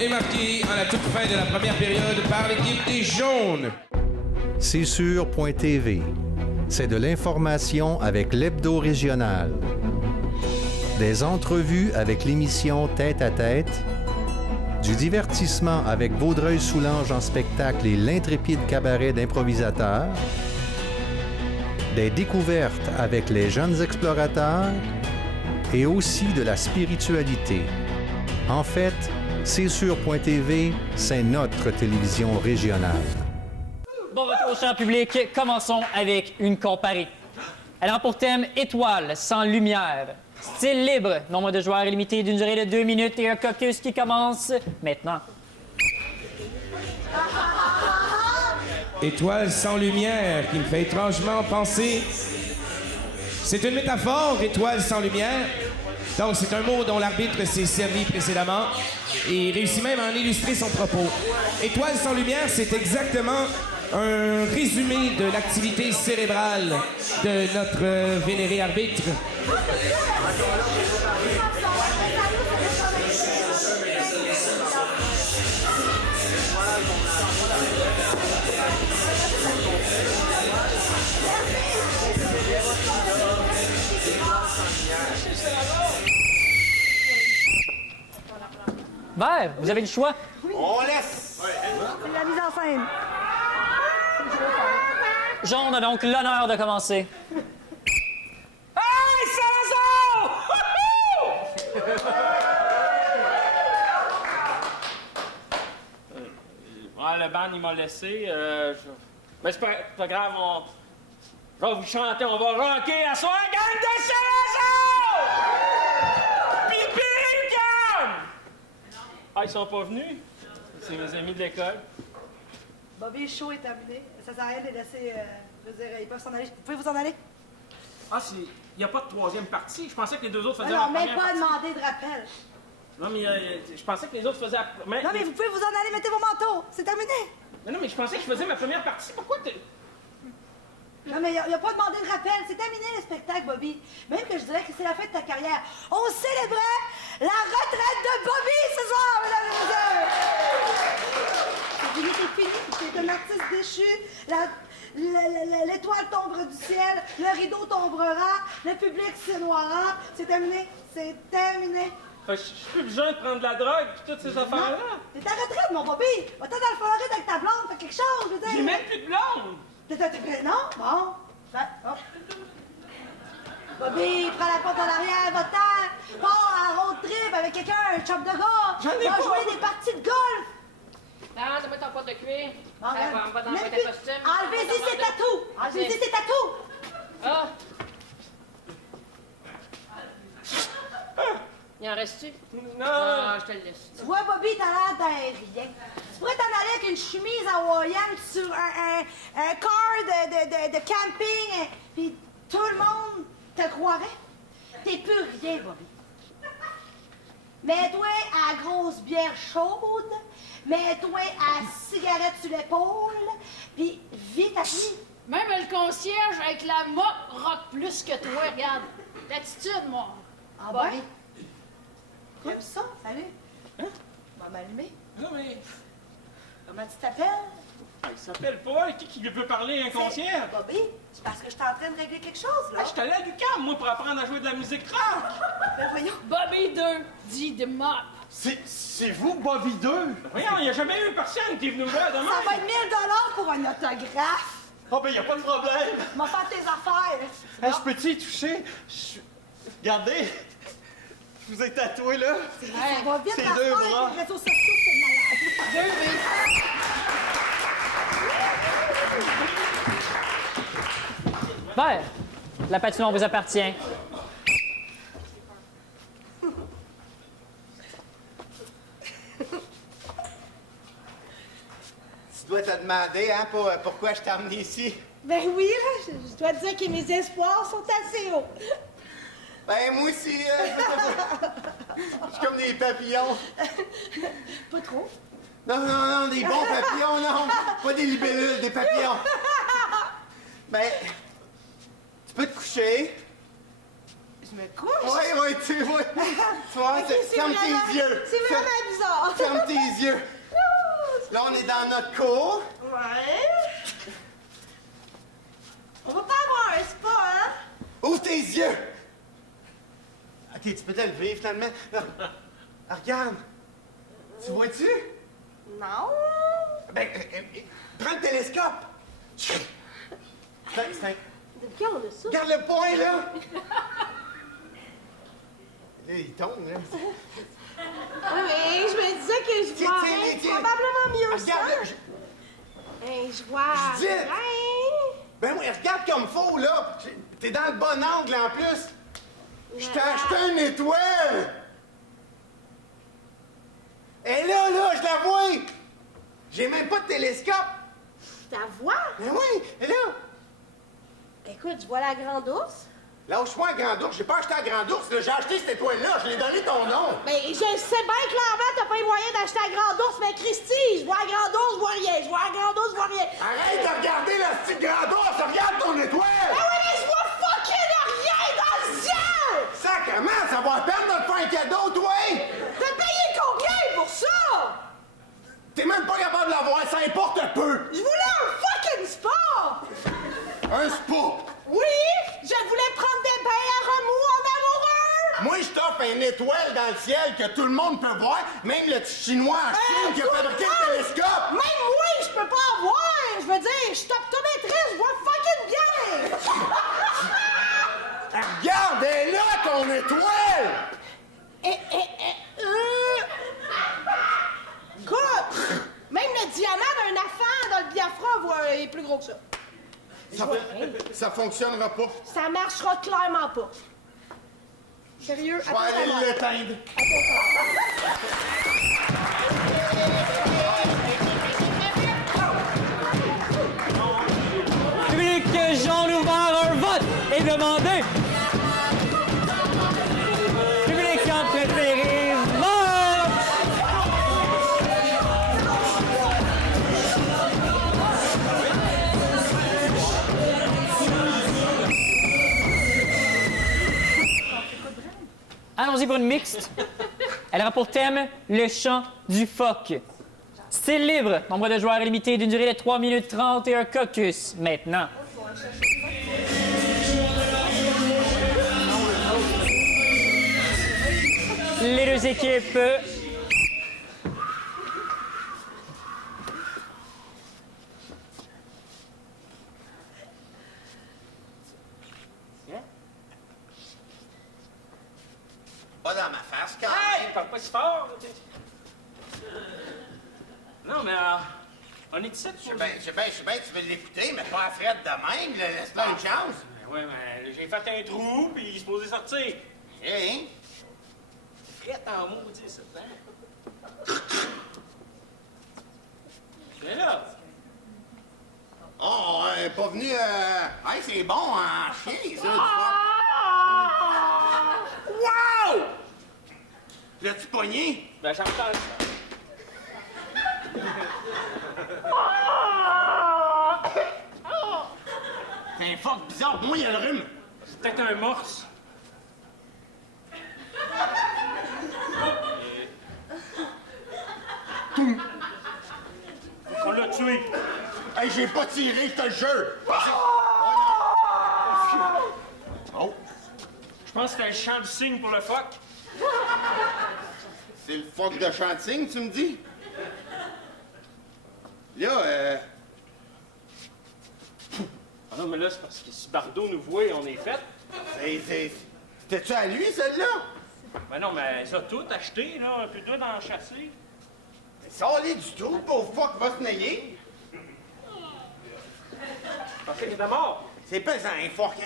est marqué à la toute fin de la première période par l'équipe des jaunes. C'est sûr.tv. C'est de l'information avec l'hebdo régional. Des entrevues avec l'émission Tête à tête. Du divertissement avec Vaudreuil-Soulanges en spectacle et l'intrépide cabaret d'improvisateurs. Des découvertes avec les jeunes explorateurs. Et aussi de la spiritualité. En fait, c'est sûr.tv, c'est notre télévision régionale. Bon retour, cher public. Commençons avec une comparée. Elle a pour thème Étoile sans lumière. Style libre, nombre de joueurs illimité d'une durée de 2 minutes et un caucus qui commence maintenant. Étoile sans lumière qui me fait étrangement penser. C'est une métaphore, étoile sans lumière. Donc, c'est un mot dont l'arbitre s'est servi précédemment et réussit même à en illustrer son propos. Étoile sans lumière, c'est exactement un résumé de l'activité cérébrale de notre vénéré arbitre. Vert, vous avez le choix. On laisse! C'est la mise en scène. Jaune a donc l'honneur de commencer. Hey, Salazar! Le band, il m'a laissé. Mais c'est pas grave, je vais vous chanter, on va rocker à soir, gang de Salazar! Pipi Cam! Ah, ils sont pas venus? C'est mes amis de l'école. Bobby, le show est terminé. Ça sert à rien de les laisser. Je veux dire, ils peuvent s'en aller. Vous pouvez vous en aller? Ah, il n'y a pas de troisième partie. Je pensais que les deux autres faisaient Non, la même première pas partie. demander de rappel. Non, mais je pensais que les autres faisaient la première. Non, mais vous pouvez vous en aller, mettez vos manteaux. C'est terminé. Mais non, mais je pensais que je faisais ma première partie. Pourquoi t'es... Non, mais il n'y a pas demandé de rappel. C'est terminé le spectacle, Bobby. Même que je dirais que c'est la fin de ta carrière. On célébrait la retraite de Bobby ce soir, mesdames et messieurs. C'est fini. C'est un artiste déchu. L'étoile tombera du ciel. Le rideau tombera. Le public s'énoiera. C'est terminé. C'est terminé. Je suis plus besoin de prendre de la drogue et toutes ces affaires-là. T'es à retraite, mon Bobby. Va-t'en dans le forêt avec ta blonde. Fais quelque chose, je veux dire. J'ai même plus de blonde. Non? Bon. Hop. Bobby, prends la porte en arrière, va-t'en. Pars en road trip avec quelqu'un, un chop de gars. J'en ai Va pas. jouer des parties de golf. Non, donne-moi ton pote de cuir. Bon, Ça va, on va dans le costume. Enlevez-y ses tatous. Enlevez-y ses tatous. Ah! Il en reste-tu? Non! Ah, je te le laisse. Tu vois, Bobby, t'as l'air d'un rien. Tu pourrais t'en aller avec une chemise hawaïenne sur un car de camping, puis tout le monde te croirait. T'es plus rien, Bobby. Mets-toi à la grosse bière chaude, mets-toi à la cigarette sur l'épaule, puis vis ta vie. Même le concierge avec la mop rock plus que toi, regarde. L'attitude, moi. Ah ouais? J'aime ça, salut. Hein? On va m'allumer. Non, mais... Comment tu t'appelles? Ah, il s'appelle pas. Qui lui peut parler, un concierge? Bobby, c'est parce que je suis en train de régler quelque chose, là. Ah, je suis allé à l'UQAM, moi, pour apprendre à jouer de la musique rock. Ben voyons. Bobby 2 dit de mop. C'est vous, Bobby 2? Voyons, il n'y a jamais eu personne qui est venu là demain. Ça va être 1000 $ pour un autographe. Oh, ben, il n'y a pas de problème. M'en faire tes affaires. Hey, je peux-tu y toucher? Regardez. Je vous ai tatoué, là. Ça va vite, C'est la deux affaire, bras. les réseaux sociaux, c'est malade. Vert, la patinoire vous appartient. Tu dois te demander, hein, pourquoi je t'ai emmené ici. Ben oui, là, je dois te dire que mes espoirs sont assez hauts. Ben, moi aussi, je suis comme des papillons. Pas trop. Non, des bons papillons, non. Pas des libellules, des papillons. Ben, tu peux te coucher. je me couche. Oui, tu vois. Ferme tes yeux. C'est vraiment bizarre. Ferme tes yeux. Là, on est dans notre cour. Ouais. On va pas avoir un spa, hein? Ouvre tes yeux. OK, tu peux te lever, finalement. Là. Ah, regarde. Tu vois-tu? Non. Ben, prends le télescope. C'est un... Depuis quand on a ça? Regarde le point, là. Là, il tombe, là. Ouais, mais je me disais que je vois probablement mieux ça. Hey, je vois Je dis... rien. Ben oui, regarde comme faut, là. T'es dans le bon angle, en plus. Je t'ai acheté une étoile. Et là, je la vois. J'ai même pas de télescope. Ta voix? Ben oui, et là. Écoute, je vois la grande ours. Lâche-moi à Grand Ours. J'ai pas acheté à Grand Ours. J'ai acheté cette étoile-là. Je l'ai donné ton nom. Ben, je sais bien clairement, t'as pas les moyens d'acheter la grande ours, mais Christy, je vois la grande ours, je vois rien. Je vois la grande ours, je vois rien. Arrête de regarder la petite Grand Ours. Regarde ton étoile. Ben oui, mais je vois fucking rien dans le ciel! Sacrement, ça va à peine de te faire un cadeau, toi! T'as payé combien pour ça? T'es même pas capable de l'avoir, ça importe peu! Je voulais un fucking spa! Un spa? Oui! Je voulais prendre des bains à remous en amoureux! Moi, je t'offre une étoile dans le ciel que tout le monde peut voir, même le petit chinois en Chine qui a fabriqué le télescope! Même moi, je peux pas en voir! Je veux dire, je suis optométriste, je vois fucking bien! Regarde, elle est là, ton étoile! Écoute, même le diamant d'un enfant dans le Biafra est plus gros que ça. Ça fonctionnera pas. Ça marchera clairement pas. Sérieux, Je vais aller l'éteindre. Public, j'en ai ouvert un vote et demandé. Public en préféré, vote! Allons-y pour une mixte. Elle aura pour thème le chant du phoque. Style libre, nombre de joueurs limité d'une durée de 3 minutes 30 et un caucus maintenant. Les deux équipes. Pas dans ma face, quand Hey, parle pas si fort. Non, mais on est ici pour... Je sais bien, tu veux l'écouter, mais pas à Fred de même, laisse-toi une chance. Ben ouais, mais j'ai fait un trou, puis il est supposé sortir. Hein? Fred en maudit, ça, hein? Viens là. Oh, elle est pas venue... Hey, c'est bon en chien, ça, tu vois. Wow! L'as-tu pogné? Ben, j'entends ça. C'est un fuck bizarre. Moi, il y a le rhume. C'est peut-être un morse. On l'a tué. Hey, j'ai pas tiré, je te le jure. Oh. Je pense que c'était un chant du cygne pour le phoque. C'est le phoque de Chantigne, tu me dis? Là, Ah non, mais là, c'est parce que si Bardot nous voit, on est fait. C'était-tu à lui, celle-là? Ben non, mais ça a tout acheté, là. Un peu d'eau d'en chasser. Sors-les du trou, pauvre fuck va se nailler. Je pensais qu'il était mort. C'est pesant, un fuck.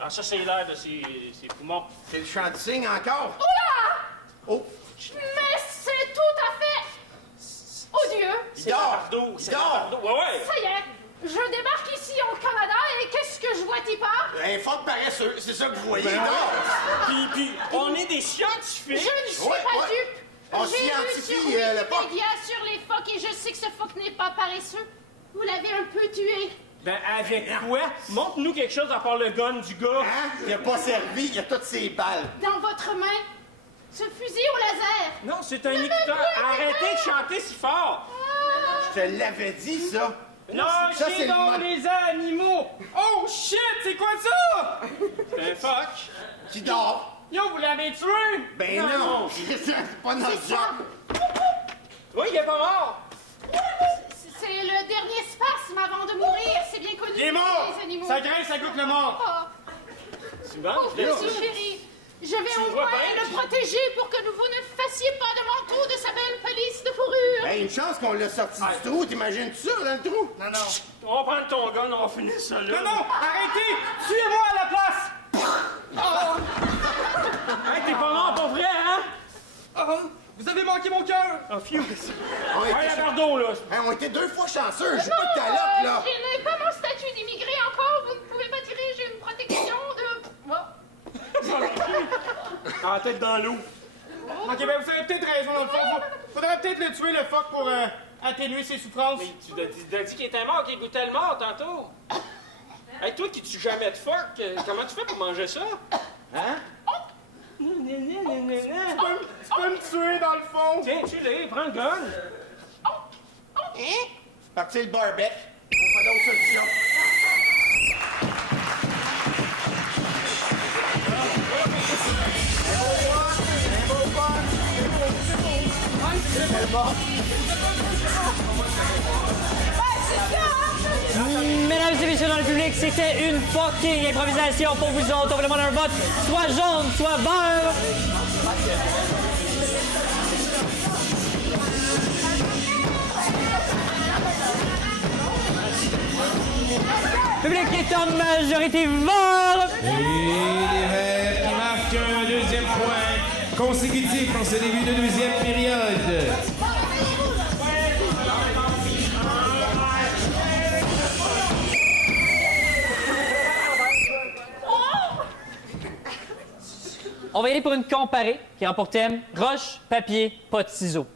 Ah, ça, c'est l'air de ses poumons. C'est le chant du cygne encore? Oula! Oh! Mais c'est tout à fait odieux. C'est Bardot. C'est Bardot. Ouais. Ça y est, je débarque ici au Canada et qu'est-ce que je vois t'y part? Un fuck paresseux, c'est ça que vous voyez, Ben non? ouais. Puis, on est des scientifiques. Je ne suis pas dupe. On J'ai lu scientifie sur le phoque. Wikipédia sur les phoques et je sais que ce phoque n'est pas paresseux. Vous l'avez un peu tué. Ben, avec quoi? Montre-nous quelque chose à part le gun du gars. Hein? Il a pas servi, il a toutes ses balles. Dans votre main, ce fusil au laser. Non, c'est un écouteur. Arrêtez de chanter si fort. Je te l'avais dit, ça. Non, ça, c'est dans le les animaux. Oh, shit, c'est quoi ça? C'est un phoque. Qui dort. Yo, vous l'avez tué? Ben non, c'est pas notre genre. Oui, il est pas mort. C'est le dernier spasme avant de mourir. C'est bien connu. Il est mort. Les animaux. Ça grince, ça goûte le mort. Tu vas? Oh, petit chéri. Je vais au moins le protéger pour que vous ne fassiez pas de manteau de sa belle pelisse de fourrure. Ben, une chance qu'on l'a sorti du trou. T'imagines ça, dans le trou? Non, non. On va prendre ton gun, on va finir ça là. Non, non, arrêtez! Tuez-moi à la place! Oh. Hey, t'es pas mort pour vrai, hein? Oh, vous avez manqué mon cœur! Oh, phew! Ouais, la Bordeaux, là! Hey, on était 2 fois chanceux, j'ai pas de talope, là! Je n'ai pas mon statut d'immigré encore, vous ne pouvez pas tirer, j'ai une protection de... Ah, tête dans l'eau. Ok, ben vous avez peut-être raison, dans le fond. Faudrait peut-être le tuer, le phoque, pour atténuer ses souffrances. Mais tu as dit qu'il était mort, qu'il goûtait le mort, tantôt. Hey, toi qui tues jamais de phoque, comment tu fais pour manger ça? Hein? Tu peux me tuer, dans le fond. Tiens, tue-les, prends le gun. Hein? Partir le barbecue. On n'a pas d'autre solution. Mesdames et messieurs dans le public, c'était une fucking improvisation pour vous autres. On vous demande un vote, soit jaune, soit vert. Le public est en majorité vert. Et les Verts qui marquent un deuxième point consécutif en ce début de deuxième période. On va y aller pour une comparée qui aura pour thème roche, papier, pas de ciseaux.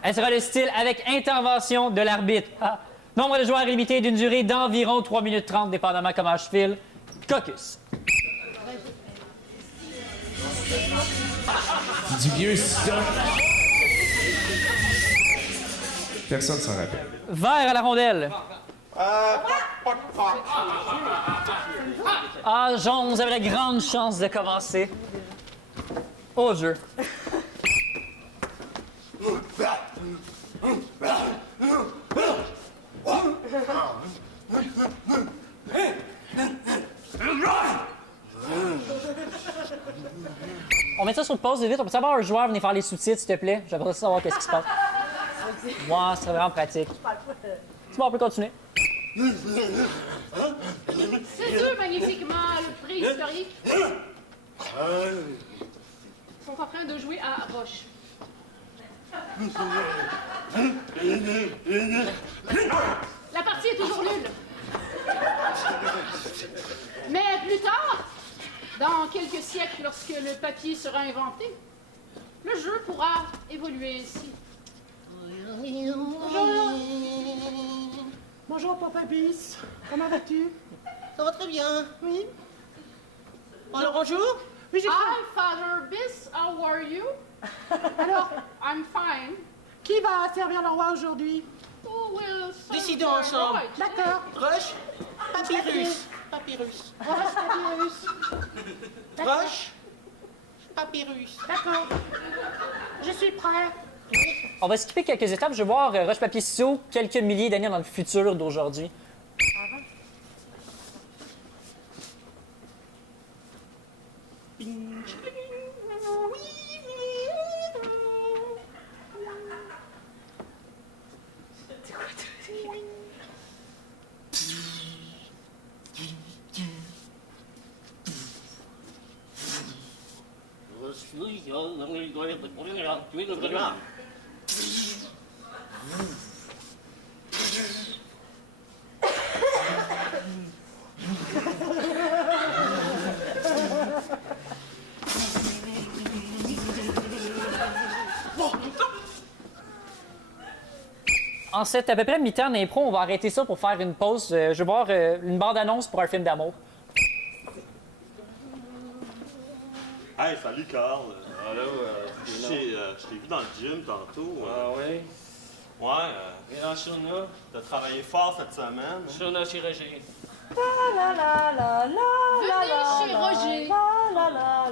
Elle sera le style avec intervention de l'arbitre. Ah. Nombre de joueurs limité d'une durée d'environ 3 minutes 30, dépendamment comment je file. Caucus. Du vieux stock. Personne s'en rappelle. Vert à la rondelle. Pas de fuck. Ah, jaune, vous avez la grande chance de commencer. Au jeu. On met ça sur pause vite. On peut savoir un joueur venir faire les sous-titres, s'il te plaît? J'aimerais savoir qu'est-ce qui se passe. Moi, c'est vraiment pratique. C'est bon, on peut continuer. Ces deux magnifiquement préhistoriques sont en train de jouer à Roche. La partie est toujours nulle. Mais plus tard, dans quelques siècles, lorsque le papier sera inventé, le jeu pourra évoluer ainsi. Bonjour. Bonjour, Papa Bis. Comment vas-tu? Ça va très bien. Oui. Alors, bonjour. Oui, j'ai Hi, Father Bis, how are you? Alors, I'm fine. qui va servir le roi aujourd'hui? Who will serve Décidons the ensemble. right? D'accord. Roche, papyrus. Papyrus. Roche, papyrus. Roche, papyrus. D'accord. Je suis prêt. On va skipper quelques étapes. Je vais voir roche, papier, ciseaux quelques milliers d'années dans le futur d'aujourd'hui. En cette à peu près mi-temps d'impro, on va arrêter ça pour faire une pause. Je vais voir une bande-annonce pour un film d'amour. Hey, salut Carl. Allô, je t'ai vu dans le gym tantôt. Ah oui? Ouais, viens dans Shona. T'as travaillé fort cette semaine. Shona chez Roger. Venez chez Roger.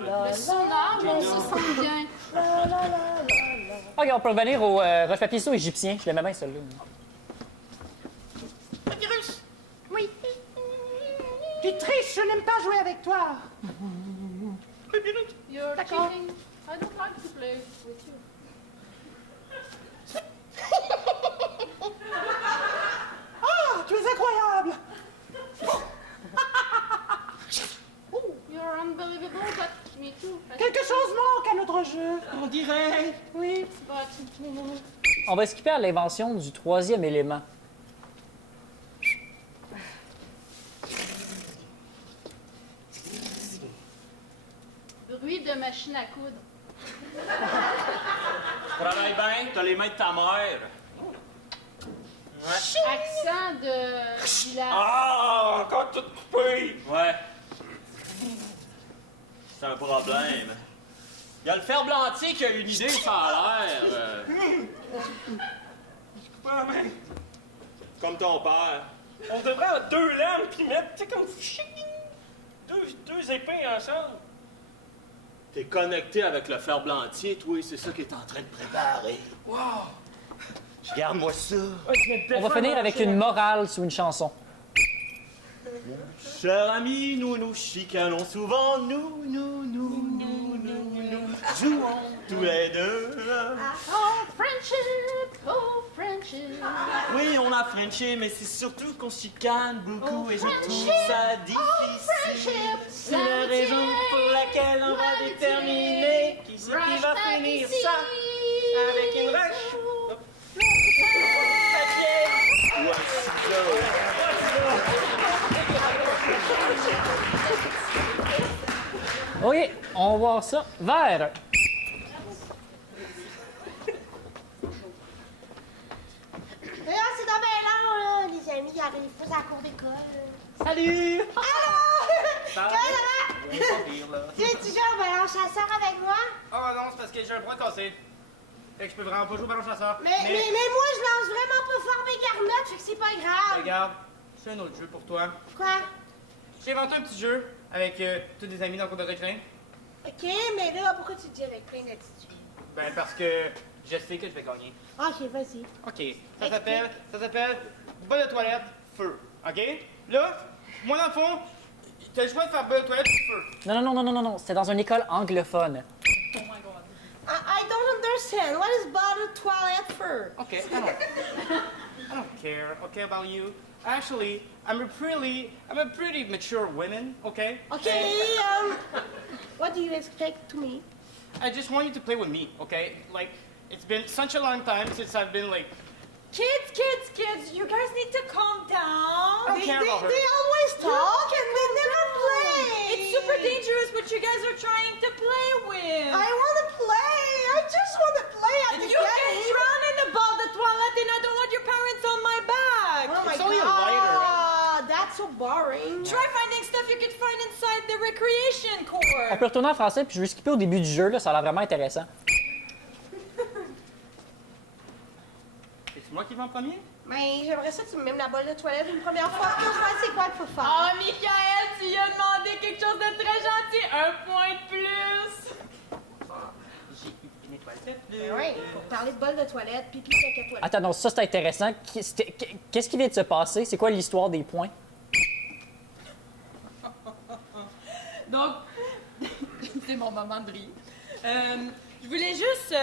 Le sonar, on se sent bien. OK, on peut revenir au roche-papier-ciseaux égyptien. Je l'aimais bien, celui-là. Papyrus! Oui. Tu triches, je n'aime pas jouer avec toi. Papyrus. You're D'accord. cheating. I don't like to play with you. Ah, tu es incroyable! Oh, you're unbelievable, but me too. Quelque chose manque à notre jeu. On dirait. Oui. But... On va skipper à l'invention du troisième élément. Bruit de machine à coudre. Travaille bien, t'as les mains de ta mère. Accent de village. Ah, encore tout coupé! Ouais. C'est un problème. Il y a le ferblantier qui a une idée, ça a l'air. Pas même. Comme ton père. On devrait avoir 2 lames puis mettre, tu sais, comme deux épées ensemble. T'es connecté avec le ferblantier, toi, c'est ça qu'il est en train de préparer. Wow! Regarde-moi ça. On va finir avec une morale sous une chanson. Chers amis, nous nous chicanons souvent, nous jouons tous les deux. Oh, friendship. Oui, on a Frenché, mais c'est surtout qu'on se chicane beaucoup et je trouve ça difficile. C'est la raison pour laquelle on va déterminer qui c'est qui va finir ça avec une roche. Ou un ciseau. OK, on va voir ça. Vert. C'est dans bien long, là. Les amis, ils arrivent pas à la cour d'école. Salut! Allô! Ça va? Comment ça va? Oui, pas pire, là. Tu joues au ballon chasseur avec moi? Oh non, c'est parce que j'ai un bras cassé. Fait que je peux vraiment pas jouer au ballon chasseur. Mais moi, je lance vraiment pas fort mes garnottes, fait que c'est pas grave. Regarde, c'est un autre jeu pour toi. Quoi? J'ai inventé un petit jeu avec tous des amis dans le cours de récré. OK, mais là, pourquoi tu dis avec plein d'attitude? Ben parce que je sais que je vais gagner. OK, vas-y. OK, ça s'appelle bol de toilette, feu. OK? Là, moi dans le fond, t'as le choix de faire bol de toilette ou feu. Non. C'était dans une école anglophone. I don't understand. What is bottled toilet for? Okay, I don't care, okay, about you. Actually, I'm a pretty mature woman, okay? Okay, what do you expect to me? I just want you to play with me, okay? Like, it's been such a long time since I've been like... Kids, you guys need to calm down. I don't care about her. They always talk and they never play. It's super dangerous what you guys are trying to play with. I want to play. I just want to play at the You game. can drown in the ball de toilette and I don't want your parents on my back. Oh my It's only a God. lighter. That's so boring. Try finding stuff you could find inside the recreation court. On peut retourner en français, puis je vais skipper au début du jeu, là, ça a l'air vraiment intéressant. C'est moi qui vais en premier? Mais j'aimerais ça que tu me mettes la bolle de toilette une première fois. Je vois c'est quoi qu'il faut faire. Oh, Michael, tu lui as demandé quelque chose de très gentil. 1 point de plus. J'ai une toilette. Oui, pour parler de bolle de toilette, pipi, caca, toilette. Attends, non, ça c'est intéressant. Qu'est-ce qui vient de se passer? C'est quoi l'histoire des points? Donc, c'est mon moment de rire. Je voulais juste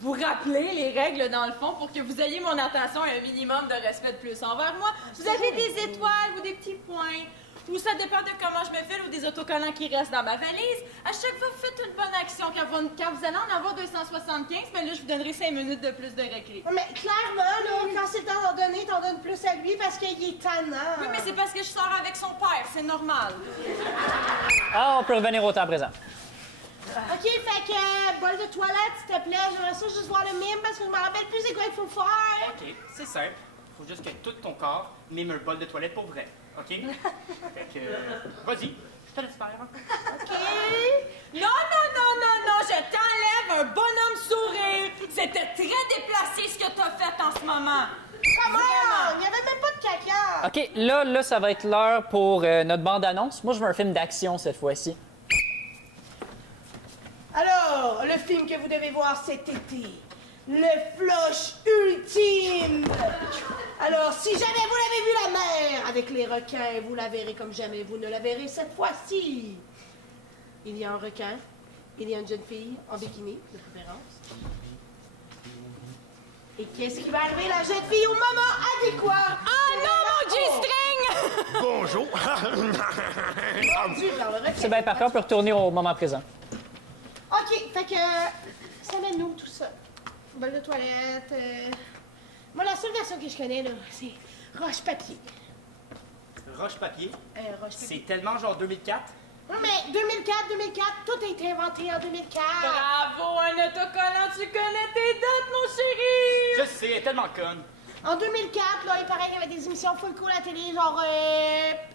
vous rappeler les règles, dans le fond, pour que vous ayez mon attention et un minimum de respect de plus envers moi. Vous avez des étoiles ou des petits points, ou ça dépend de comment je me file, ou des autocollants qui restent dans ma valise. À chaque fois, vous faites une bonne action. Quand vous allez en avoir 275, ben là, je vous donnerai 5 minutes de plus de récré. Mais clairement, là, quand c'est le temps d'en donner, t'en donnes plus à lui parce qu'il est tannant. Oui, mais c'est parce que je sors avec son père, c'est normal. Ah, on peut revenir au temps présent. OK, fait que bol de toilette, s'il te plaît. J'aimerais ça juste voir le mime parce que je me rappelle plus c'est quoi il faut faire. OK, c'est simple. Faut juste que tout ton corps mime un bol de toilette pour vrai. OK? Fait que... vas-y, je te laisse faire. OK. Non, je t'enlève un bonhomme sourire. C'était très déplacé ce que t'as fait en ce moment. Comment? Il n'y avait même pas de caca. OK, là, ça va être l'heure pour notre bande-annonce. Moi, je veux un film d'action cette fois-ci. Alors, le film que vous devez voir cet été, le flush ultime. Alors, si jamais vous l'avez vu la mer avec les requins, vous la verrez comme jamais vous ne la verrez cette fois-ci. Il y a un requin, il y a une jeune fille en bikini, de préférence. Et qu'est-ce qui va arriver la jeune fille au moment adéquat? Oh non, mon G-string! Bonjour. C'est bien parfait, on peut retourner au moment présent. OK, fait que ça mène nous tout ça. Bol de toilette. Moi, la seule version que je connais, là, c'est roche-papier. Roche-papier? Roche-papier. C'est tellement genre 2004? Oui, mais 2004, tout a été inventé en 2004. Bravo, un autocollant, tu connais tes dates, mon chéri! Je sais, elle est tellement conne. En 2004, là, il paraît qu'il y avait des émissions full cool à la télé, genre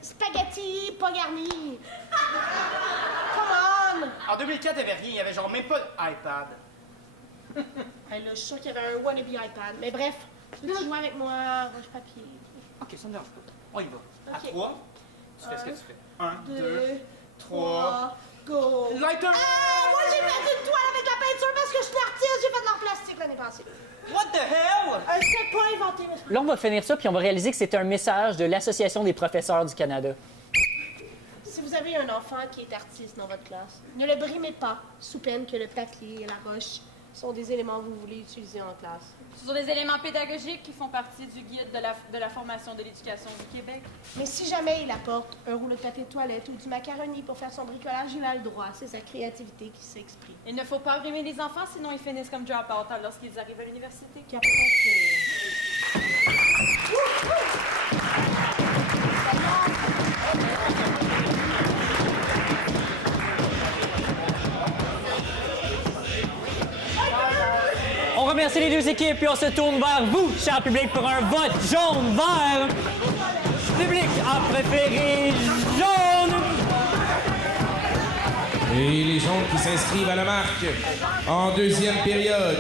spaghetti pas garni. Come on! En 2004, il n'y avait rien, il n'y avait genre même pas d'iPad. Hey, là, je suis sûre qu'il y avait un wannabe iPad. Mais bref, tu veux jouer avec moi, roche-papier? OK, ça me dérange pas. On y va. À OK. 3, tu fais ce que tu fais. 1, 2, 2, 3, go! Lighter! Ah! Moi, j'ai fait une toile avec la peinture parce que je suis artiste, j'ai fait de l'art plastique l'année passée. What the hell? C'était pas inventé, monsieur. Là, on va finir ça, puis on va réaliser que c'est un message de l'Association des professeurs du Canada. Si vous avez un enfant qui est artiste dans votre classe, ne le brimez pas, sous peine que le papier et la roche sont des éléments que vous voulez utiliser en classe. Ce sont des éléments pédagogiques qui font partie du guide de la formation de l'éducation du Québec. Mais si jamais il apporte un rouleau de papier de toilette ou du macaroni pour faire son bricolage, il a le droit. C'est sa créativité qui s'exprime. Il ne faut pas brimer les enfants, sinon ils finissent comme drop-out lorsqu'ils arrivent à l'université. On remercie les deux équipes, puis on se tourne vers vous, cher public, pour un vote jaune-vert. Public a préféré jaune. Et les jaunes qui s'inscrivent à la marque en deuxième période.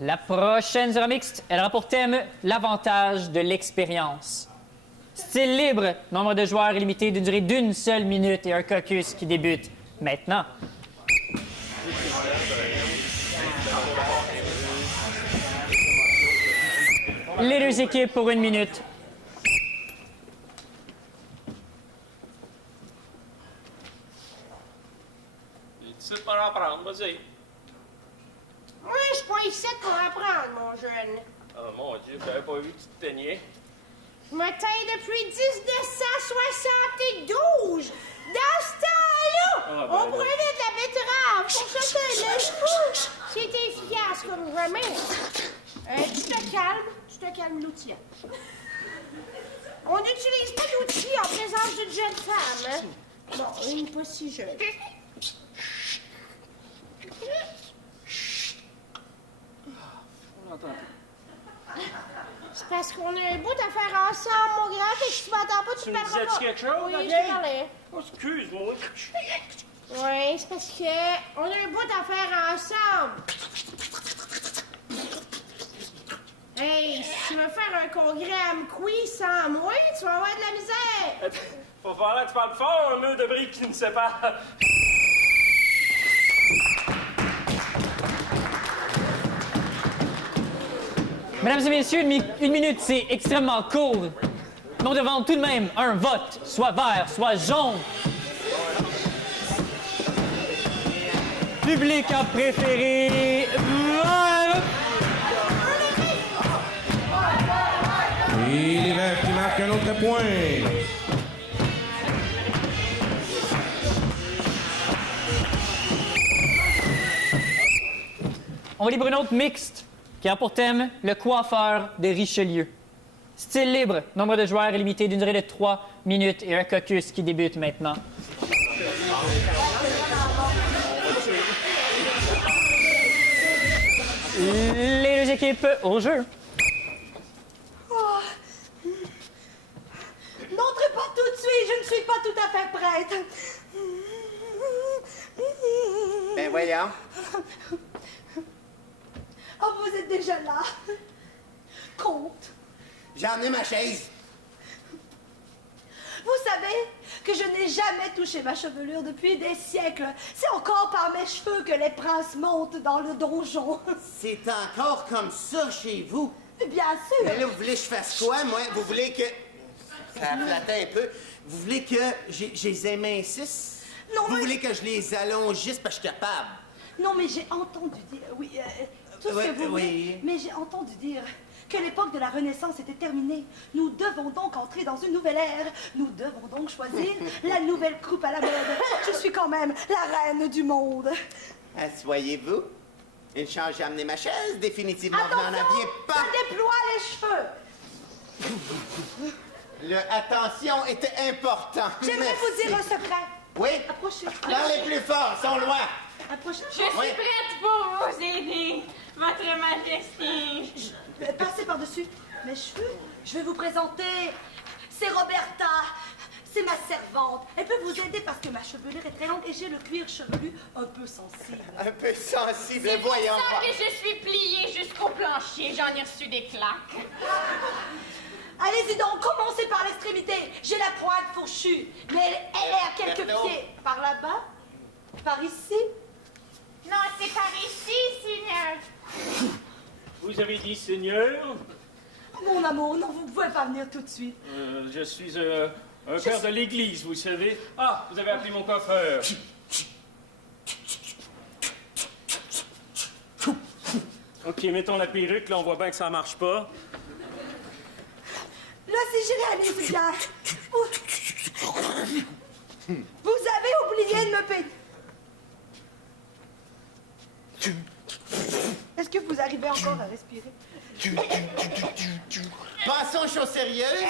La prochaine sera mixte. Elle aura pour thème l'avantage de l'expérience. Style libre, nombre de joueurs limité d'une durée d'une seule minute et un caucus qui débute maintenant. Les deux équipes pour 1 minute. Il est ici pour apprendre, vas-y. Moi, je suis pas ici pour apprendre, mon jeune. Oh mon Dieu, j'avais pas vu que tu te teignais. Je me teins depuis 1972! Dans ce temps-là, Ah, ben, on prenait de la betterave pour ça que le fou, c'est efficace comme jamais. Tu te calmes l'outil. On n'utilise pas d'outils en présence d'une jeune femme, hein? Bon, une pas si jeune. C'est parce qu'on a un bout à faire ensemble, mon grand, et que si tu m'entends pas, tu Tu me me parleras disais-tu pas. quelque chose, Oui, je Daniel? te parlais. Oh, excuse-moi. Oui, c'est parce que on a un bout à faire ensemble. Hey, si tu veux faire un congrès à Mkoui sans moi, tu vas avoir de la misère. Faut falloir que tu parles fort, un mur de briques qui nous sépare. Mesdames et messieurs, une minute, c'est extrêmement court. Mais on demande tout de même un vote, soit vert, soit jaune. Public a préféré vert. Et les Verts qui marquent un autre point. On va libre une autre mixte qui a pour thème le coiffeur de Richelieu. Style libre, nombre de joueurs est limité d'une durée de 3 minutes et un caucus qui débute maintenant. Les deux équipes au jeu. Oh. N'entrez pas tout de suite, je ne suis pas tout à fait prête. Ben voyons. Oh, vous êtes déjà là. Compte. J'en ai ma chaise. Vous savez que je n'ai jamais touché ma chevelure depuis des siècles. C'est encore par mes cheveux que les princes montent dans le donjon. C'est encore comme ça chez vous? Bien sûr. Mais là, vous voulez que je fasse quoi, moi? Vous voulez que... Ça a flatté un peu. Vous voulez que je les émincisse? Non, Vous mais... voulez que je les allongisse parce que je suis capable? Non, mais j'ai entendu dire... Oui, tout ce que vous voulez. Mais j'ai entendu dire que l'époque de la Renaissance était terminée. Nous devons donc entrer dans une nouvelle ère. Nous devons donc choisir la nouvelle coupe à la mode. Je suis quand même la reine du monde. Assoyez-vous. Une chance, j'ai amené ma chaise. Définitivement, vous n'en Attention, aviez pas. ça déploie les cheveux. Le attention était important. J'aimerais vous dire un secret. Oui? Approchez. Parlez plus fort, sont loin. Approchez. Je suis prête pour vous aider, Votre Majesté. Passez par-dessus mes cheveux. Je vais vous présenter. C'est Roberta. C'est ma servante. Elle peut vous aider parce que ma chevelure est très longue et j'ai le cuir chevelu un peu sensible. Un peu sensible, C'est pour voyons ça voir. que je suis pliée jusqu'au plancher. J'en ai reçu des claques. Allez-y donc, commencez par l'extrémité. J'ai la pointe fourchue, mais elle est à quelques Berthaud. pieds. Par là-bas? Par ici? Non, c'est par ici, Seigneur. Vous avez dit Seigneur? Mon amour, non, vous ne pouvez pas venir tout de suite. Je suis un père de l'église, vous savez. Ah, vous avez appelé mon coiffeur. OK, mettons la perruque, là, on voit bien que ça marche pas. Là, si je réalise bien, vous avez oublié de me payer. Est-ce que vous arrivez encore à respirer? Passons aux choses sérieuses.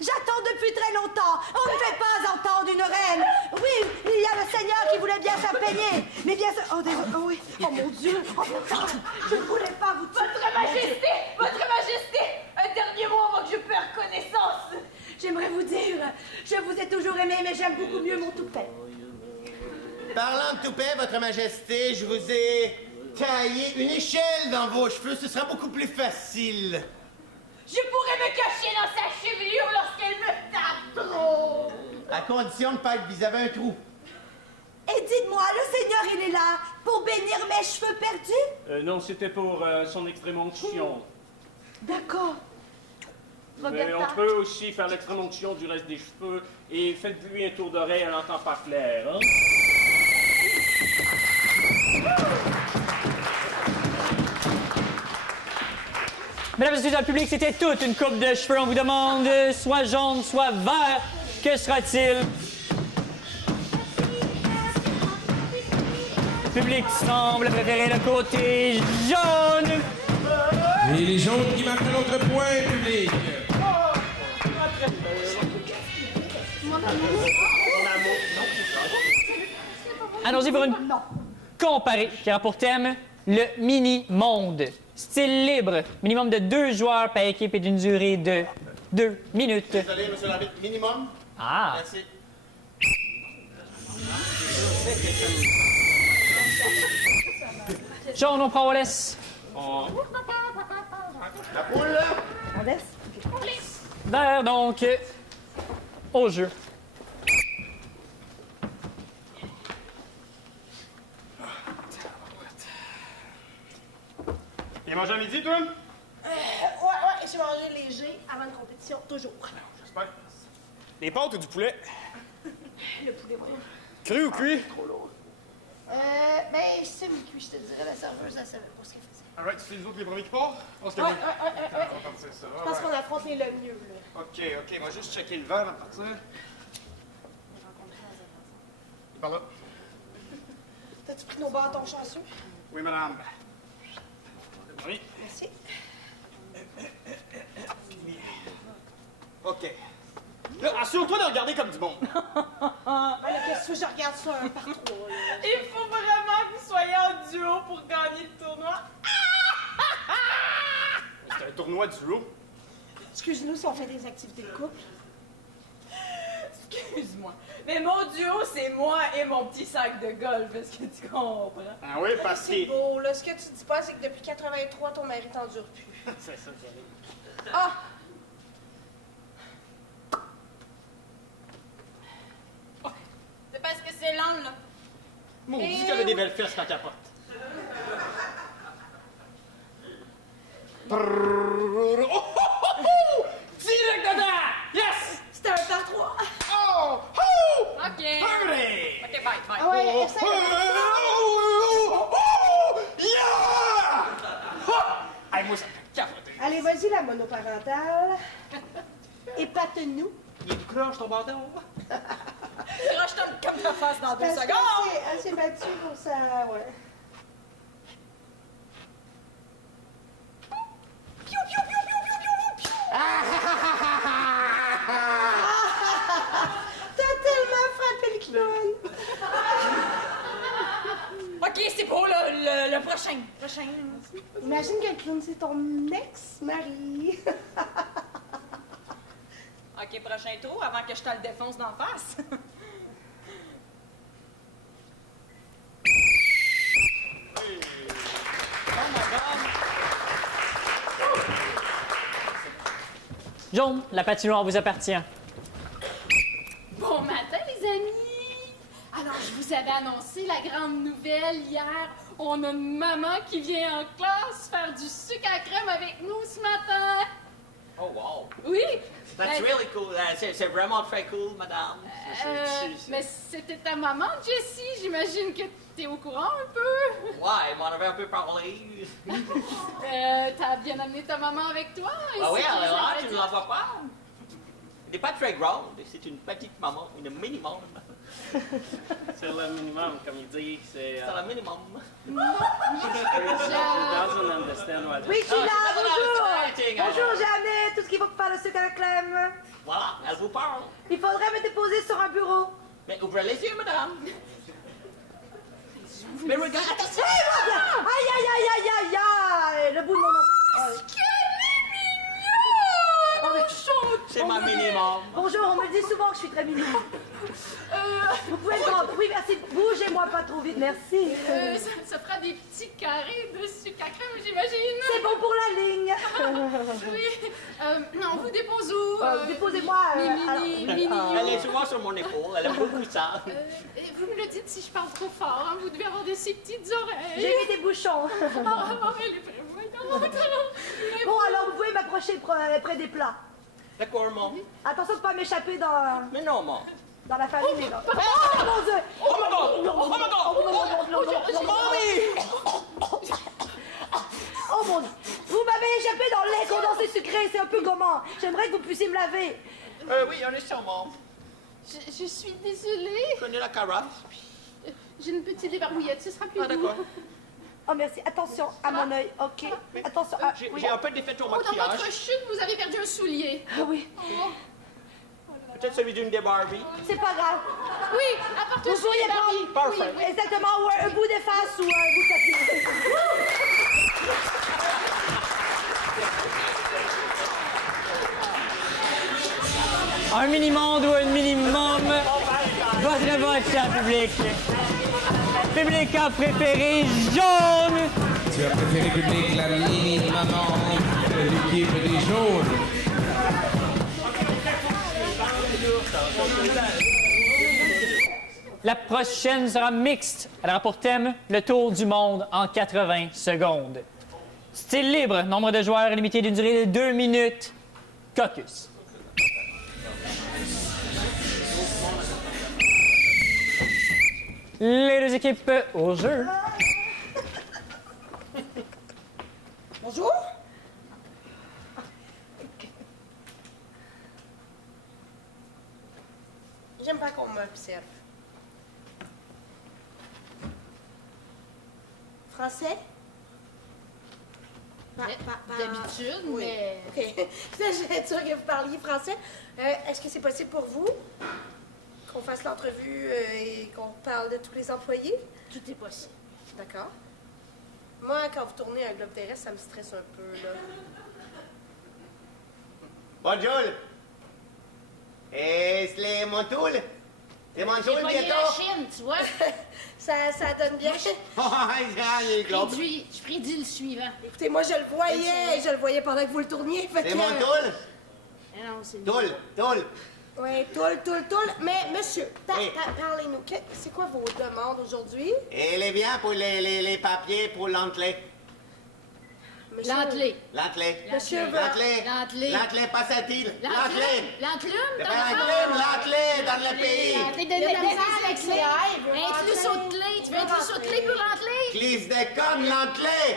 J'attends depuis très longtemps. On ne fait pas entendre une reine. Oui, il y a le Seigneur qui voulait bien faire peigner. Mais bien sûr... Oh, désolé. Oh, oui. Oh, mon Dieu. Oh, putain. Je ne voulais pas vous... Votre Majesté, un dernier mot avant que je perde connaissance. J'aimerais vous dire, je vous ai toujours aimé, mais j'aime beaucoup mieux mon toupet. Parlant de toupet, Votre Majesté, je vous ai taillé une échelle dans vos cheveux. Ce sera beaucoup plus facile. Je pourrais me cacher dans sa chevelure lorsqu'elle me tape trop. À condition de ne pas être vis-à-vis un trou. Et dites-moi, le Seigneur, il est là pour bénir mes cheveux perdus? Non, c'était pour son extrême onction. D'accord. Mais Roberta. on peut aussi faire l'extrême onction du reste des cheveux et faites-lui un tour d'oreille, elle n'entend pas clair, hein? Mesdames et messieurs dans le public, c'était toute une coupe de cheveux. On vous demande soit jaune, soit vert. Que sera-t-il? Le public semble préférer le côté jaune. Et les jaunes qui marquent un autre point, public. Allons-y pour une comparée qui aura pour thème le mini-monde. Style libre, minimum de 2 joueurs par équipe et d'une durée de 2 minutes. Désolé, monsieur l'arbitre. Minimum. Ah! Merci. Jaune, on prend Wallace. La poule, là. On laisse? Vert, donc, au jeu. Il a mangé à midi, toi? Ouais, j'ai mangé léger avant une compétition, toujours. J'espère. Des pâtes ou du poulet? Le poulet, voyons. Cru ou cuit? Trop lourd. Ben, semi-cuit, je te dirais. La serveuse, elle savait pas ce qu'elle faisait. Alright, c'est les autres les premiers qui partent? On se Ouais. On va partir ça. Je pense qu'on affronte les le mieux, là. OK, on va juste checker le verre avant de partir. Il est par là. T'as-tu pris nos bâtons chanceux? Oui, madame. Oui. Merci. OK. Là, assure-toi de regarder comme du monde. Ben là, qu'est-ce que je regarde ça un par trois, là? Il faut vraiment que vous soyez en duo pour gagner le tournoi. C'est un tournoi duo. Excuse-nous si on fait des activités de couple. Excuse-moi. Mais mon duo, c'est moi et mon petit sac de golf. Est-ce que tu comprends? Ah oui, parce que... C'est beau, là. Ce que tu dis pas, c'est que depuis 83, ton mari t'endure plus. C'est ça, j'allais. Ah! C'est parce que c'est lent, là. Maudit qu'elle a des belles fesses, la capote. Oh, oh, oh, oh! Direct dedans! Yes! C'était un par trois. Oh! Oh! OK. Hurry! OK, bye, bye. Ah ouais, Oh, essaye. oh, oh, oh, yeah! Oh! Hey, moi, ça me fait capoter. Allez, vas-y, la monoparentale. Épate-nous. Il est croche, ton bâton. Croche-toi comme ta face dans 2 Parce secondes. qu'elle s'est battue pour ça, ouais. Piou, piou, piou, piou, piou, piou, piou. T'as tellement frappé le clown. OK, c'est beau, là, le prochain. Imagine que le clown, c'est ton ex-mari. OK, prochain tour, avant que je te le défonce d'en face. Jaune, la patinoire vous appartient. Bon matin, les amis! Alors, je vous avais annoncé la grande nouvelle hier. On a une maman qui vient en classe faire du sucre à crème avec nous ce matin. Oh, wow. Oui! That's really cool. C'est vraiment très cool, madame. Mais c'était ta maman, Jessie. J'imagine que t'es au courant un peu. Ouais, elle m'en avait un peu parlé. T'as bien amené ta maman avec toi? Ah oui, elle est là, elle tu ne la vois pas. Elle n'est pas très grande, c'est une petite maman, une minimum. C'est le minimum, comme il dit. C'est le minimum. She doesn't understand what Oui, je suis là, bonjour! exciting, Bonjour, j'ai amené tout ce qu'il faut pour faire le sucre à la crème. Voilà, elle vous parle. Il faudrait me déposer sur un bureau. Mais ouvrez les yeux, madame. Mais regarde, attention! Aïe, aïe, aïe, aïe, aïe, aïe! Le bout de mon nom. C'est ma minimum. Bonjour, on me le dit souvent que je suis très mignonne. Vous pouvez le prendre. Oui, merci. Bougez-moi pas trop vite, merci. Ça fera des petits carrés de sucre à crème, j'imagine. C'est bon pour la ligne. Oui. On vous dépose où? Déposez-moi. Elle est souvent sur mon épaule, elle aime beaucoup ça. Vous me le dites si je parle trop fort, hein? Vous devez avoir de si petites oreilles. J'ai mis des bouchons. Elle est vraiment étonnante. Bon, alors vous pouvez m'approcher près des plats. D'accord, maman. Attention de pas m'échapper dans... Mais non, maman. Dans la famille. Oh mon Dieu! Oh my God! Oh my God! Mommy! Oh mon Dieu! Vous m'avez échappé dans le lait condensé sucré, c'est un peu gommant. J'aimerais que vous puissiez me laver. Oui, on est sûrement. Je suis désolée. Prenez la carafe. J'ai une petite débarbouillette, ce sera plus doux. D'accord. Oh merci, attention à mon œil, ok. Attention à... J'ai un peu d'effet sur Dans maquillage. votre chute, vous avez perdu un soulier. Ah oui. Oh. Peut-être celui d'une des Barbie. C'est pas grave. Oui, apporte Vous le soulier, pourriez Barbie. prendre... Parfait. Exactement, ou un bout des faces ou un bout de papier. Un mini-monde ou un minimum. Votre vote, cher public. Public a préféré jaune. Tu as préféré public la mini-maman de l'équipe des jaunes. La prochaine sera mixte. Elle aura pour thème le tour du monde en 80 secondes. Style libre, nombre de joueurs limité d'une durée de 2 minutes. Caucus. Les deux équipes au jeu. Bonjour. J'aime pas qu'on m'observe. Français? D'habitude, oui. mais... OK. J'étais sûre que vous parliez français. Est-ce que c'est possible pour vous qu'on fasse l'entrevue et qu'on parle de tous les employés? Tout est possible. D'accord. Moi, quand vous tournez un globe terrestre, ça me stresse un peu, là. Bonjour. Et c'est mon tool? C'est mon tool J'ai pogné bientôt? la Chine, tu vois. ça donne bien. Je prédis le suivant. Écoutez, moi, je le voyais pendant que vous le tourniez. C'est mon tool? Non, c'est Toul. Oui, toul. Mais, monsieur, parlez-nous. C'est quoi vos demandes aujourd'hui? Elle est bien pour les papiers pour l'entrée. L'entrée. Monsieur L'entrée, passait-il? L'entrée L'enclume dans le pays. T'es de la clé. Un trousseau de clé. Tu veux un trousseau de clé pour l'entrée? Glisse de comme l'entrée.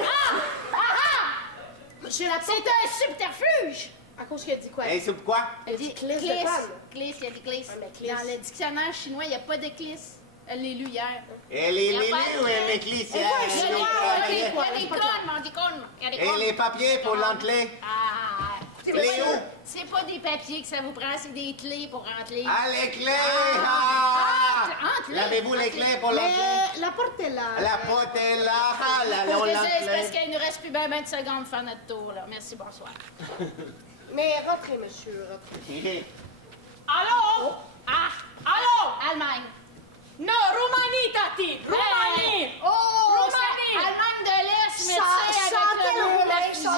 Monsieur Lapin. C'est un subterfuge. À cause qu'elle dit quoi? Et c'est quoi? Elle dit clisse de clisse. quoi? Clisse, il y a des clisses. clisse. Dans le dictionnaire chinois, il n'y a pas de clisse. Elle l'a lu hier. Elle est lue ou elle est glisse? Il y a des connes, on dit connes. Et les papiers pour l'entrée? C'est pas des papiers que ça vous prend, c'est des clés pour rentrer. Les clés! Clés. Avez-vous les clés pour l'entrée? La porte est là. La porte est là. C'est parce qu'il nous reste plus bien 20 secondes pour faire notre tour, là. Merci, bonsoir. Mais rentrez, monsieur, rentrez. Allô? Allô? Allemagne. Non, Roumanie, Tati! Roumanie! Roumanie! Allemagne de l'Est, mais tu sais, chantez avec la fusion.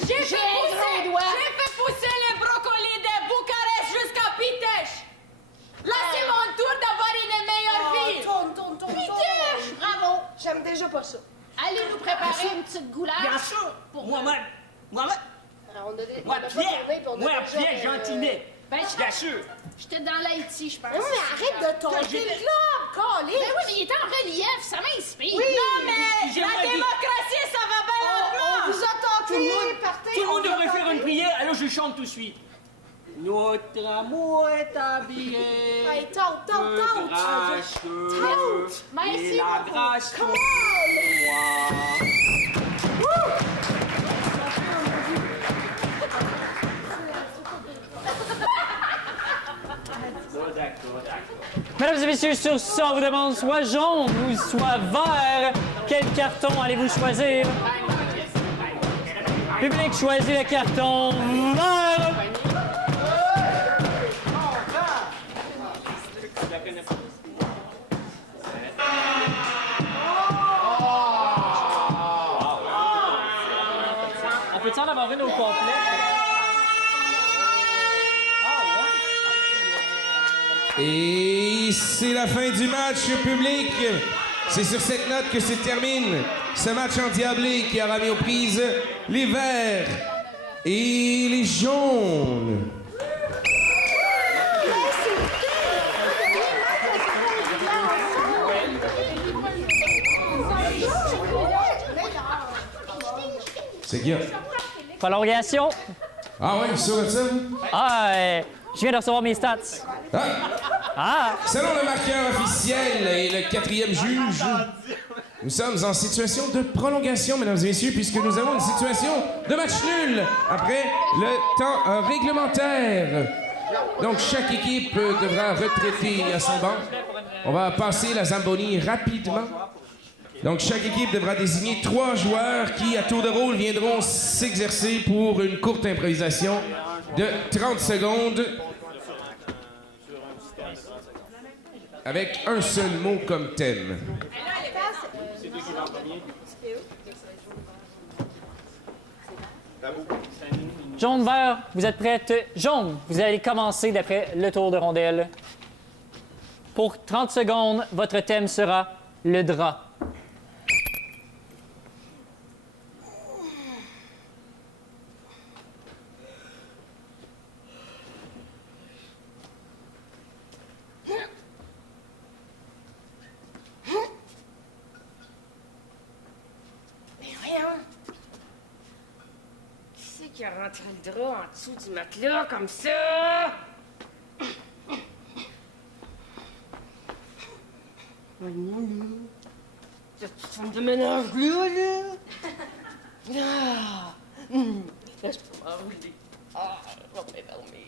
J'ai fait pousser les brocolis de Bucarest jusqu'à Pitești. Là, c'est mon tour d'avoir une meilleure vie. Tourne. Pitești! Bravo! J'aime déjà pas ça. Allez nous préparer une petite goulasse. Bien sûr. Moi-même. Moi, Pierre Gentilnet. Bien sûr. J'étais dans l'Haïti, je pense. Oui, mais arrête de tomber le globe, Colin! Ben oui, mais il est en relief, ça m'inspire. Oui, Non, mais la démocratie, ça va bien lentement. On vous a tenté, partez. Tout le monde devrait faire une prière, alors je chante tout de suite. Notre amour est habillé Hey, tente. de grâce et la grâce pour moi. Mesdames et messieurs, sur ce, on vous demande soit jaune ou soit vert. Quel carton allez-vous choisir? Public choisit le carton vert. On peut-tu en avoir une au complet? Et c'est la fin du match, public. C'est sur cette note que se termine ce match endiablé qui aura mis aux prises les verts et les jaunes. C'est qui? Prolongation. Ah ouais, sûr de ça? Je viens de recevoir mes stats. Selon le marqueur officiel et le quatrième juge, nous sommes en situation de prolongation, mesdames et messieurs, puisque nous avons une situation de match nul après le temps réglementaire. Donc, chaque équipe devra retraiter à son banc. On va passer la Zamboni rapidement. Donc, chaque équipe devra désigner 3 joueurs qui, à tour de rôle, viendront s'exercer pour une courte improvisation de 30 secondes avec un seul mot comme thème. Jaune, vert, vous êtes prête? Jaune, vous allez commencer d'après le tour de rondelle. Pour 30 secondes, votre thème sera le drap. Qui a rentré le drap en dessous du matelas comme ça? Voyons, là. Cette femme de ménage là. Ah! Je peux m'enrouler. Ah, je vais m'enfermer.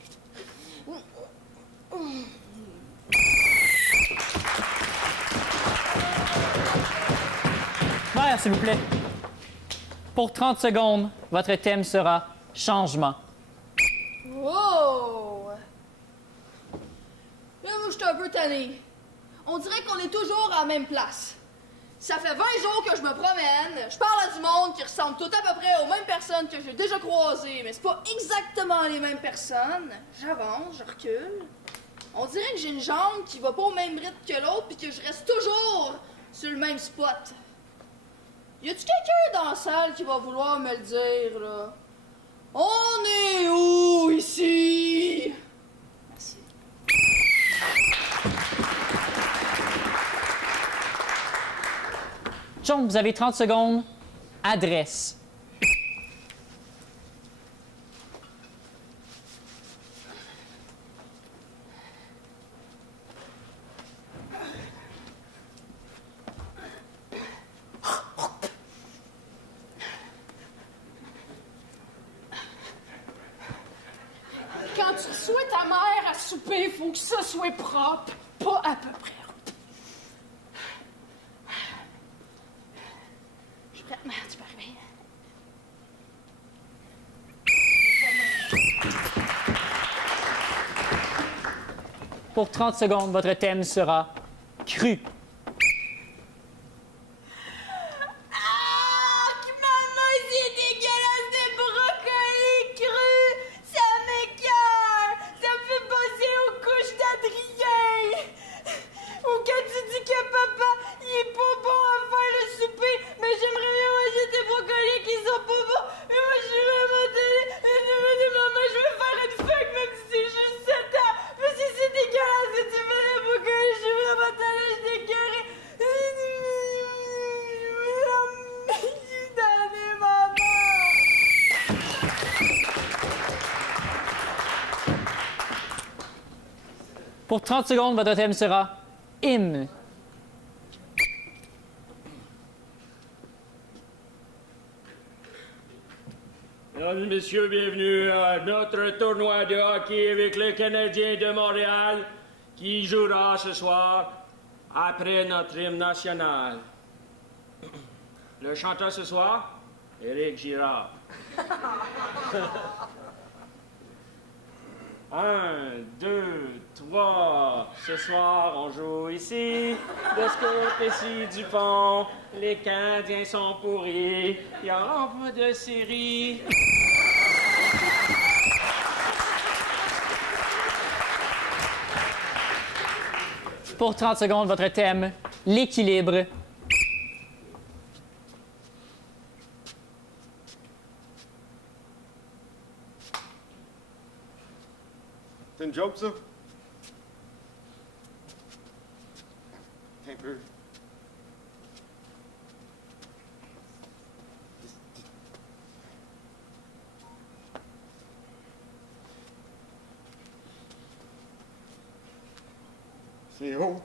Vert, s'il vous plaît. Pour 30 secondes, votre thème sera changement. Oh! Là, moi, je suis un peu tannée. On dirait qu'on est toujours à la même place. Ça fait 20 jours que je me promène, je parle à du monde qui ressemble tout à peu près aux mêmes personnes que j'ai déjà croisées, mais c'est pas exactement les mêmes personnes. J'avance, je recule. On dirait que j'ai une jambe qui va pas au même rythme que l'autre puis que je reste toujours sur le même spot. Y a-tu quelqu'un dans la salle qui va vouloir me le dire, là? On est où, ici? Merci. John, vous avez 30 secondes. Adresse. Quand tu reçois ta mère à souper, il faut que ça soit propre, pas à peu près. Je suis prête, mère, tu peux arriver. Pour 30 secondes, votre thème sera cru. Pour 30 secondes, votre thème sera hymne. Mesdames et messieurs, bienvenue à notre tournoi de hockey avec le Canadien de Montréal qui jouera ce soir après notre hymne national. Le chanteur ce soir, Éric Girard. 1, 2, 3. Ce soir, on joue ici. De ce côté-ci du pont, les Canadiens sont pourris. Il n'y aura pas de série. Pour 30 secondes, votre thème, l'équilibre. C'est une joke, ça? Un peu. C'est haut.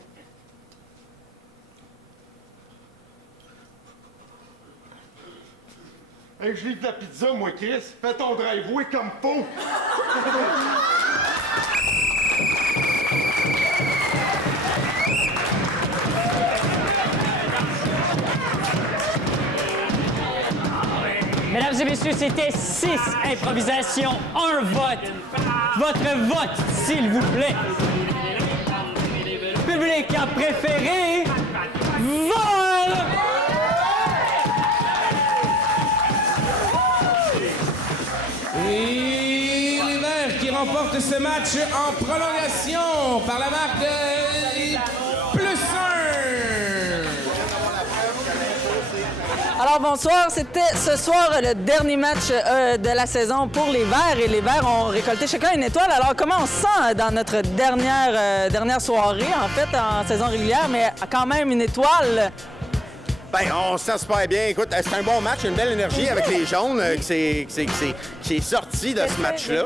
Hey, je lis de la pizza, moi, Chris. Fais ton driveway comme faux. Mesdames et messieurs, c'était 6 improvisations, 1 vote. Votre vote, s'il vous plaît. Public a préféré vol! Et les Verts qui remportent ce match en prolongation par la marque de +1. Alors bonsoir, c'était ce soir le dernier match de la saison pour les Verts et les Verts ont récolté chacun une étoile. Alors comment on se sent dans notre dernière soirée en fait en saison régulière, mais quand même une étoile? Ben, on se sent super bien. Écoute, c'est un bon match, une belle énergie avec les jaunes qui est sorti de ce match-là.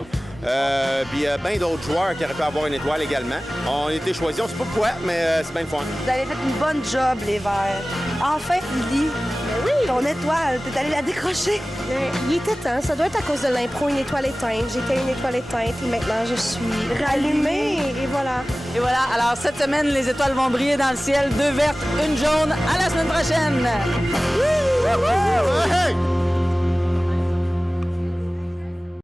Puis bien d'autres joueurs qui auraient pu avoir une étoile également. On a été choisis, on ne sait pas pourquoi, mais c'est bien le fun. Vous avez fait une bonne job, les Verts. Enfin, Lily, ton étoile, t'es allé la décrocher. Il était temps, ça doit être à cause de l'impro, une étoile éteinte. J'étais une étoile éteinte et maintenant je suis rallumée et voilà. Et voilà, alors cette semaine, les étoiles vont briller dans le ciel, 2 vertes, 1 jaune. À la semaine prochaine!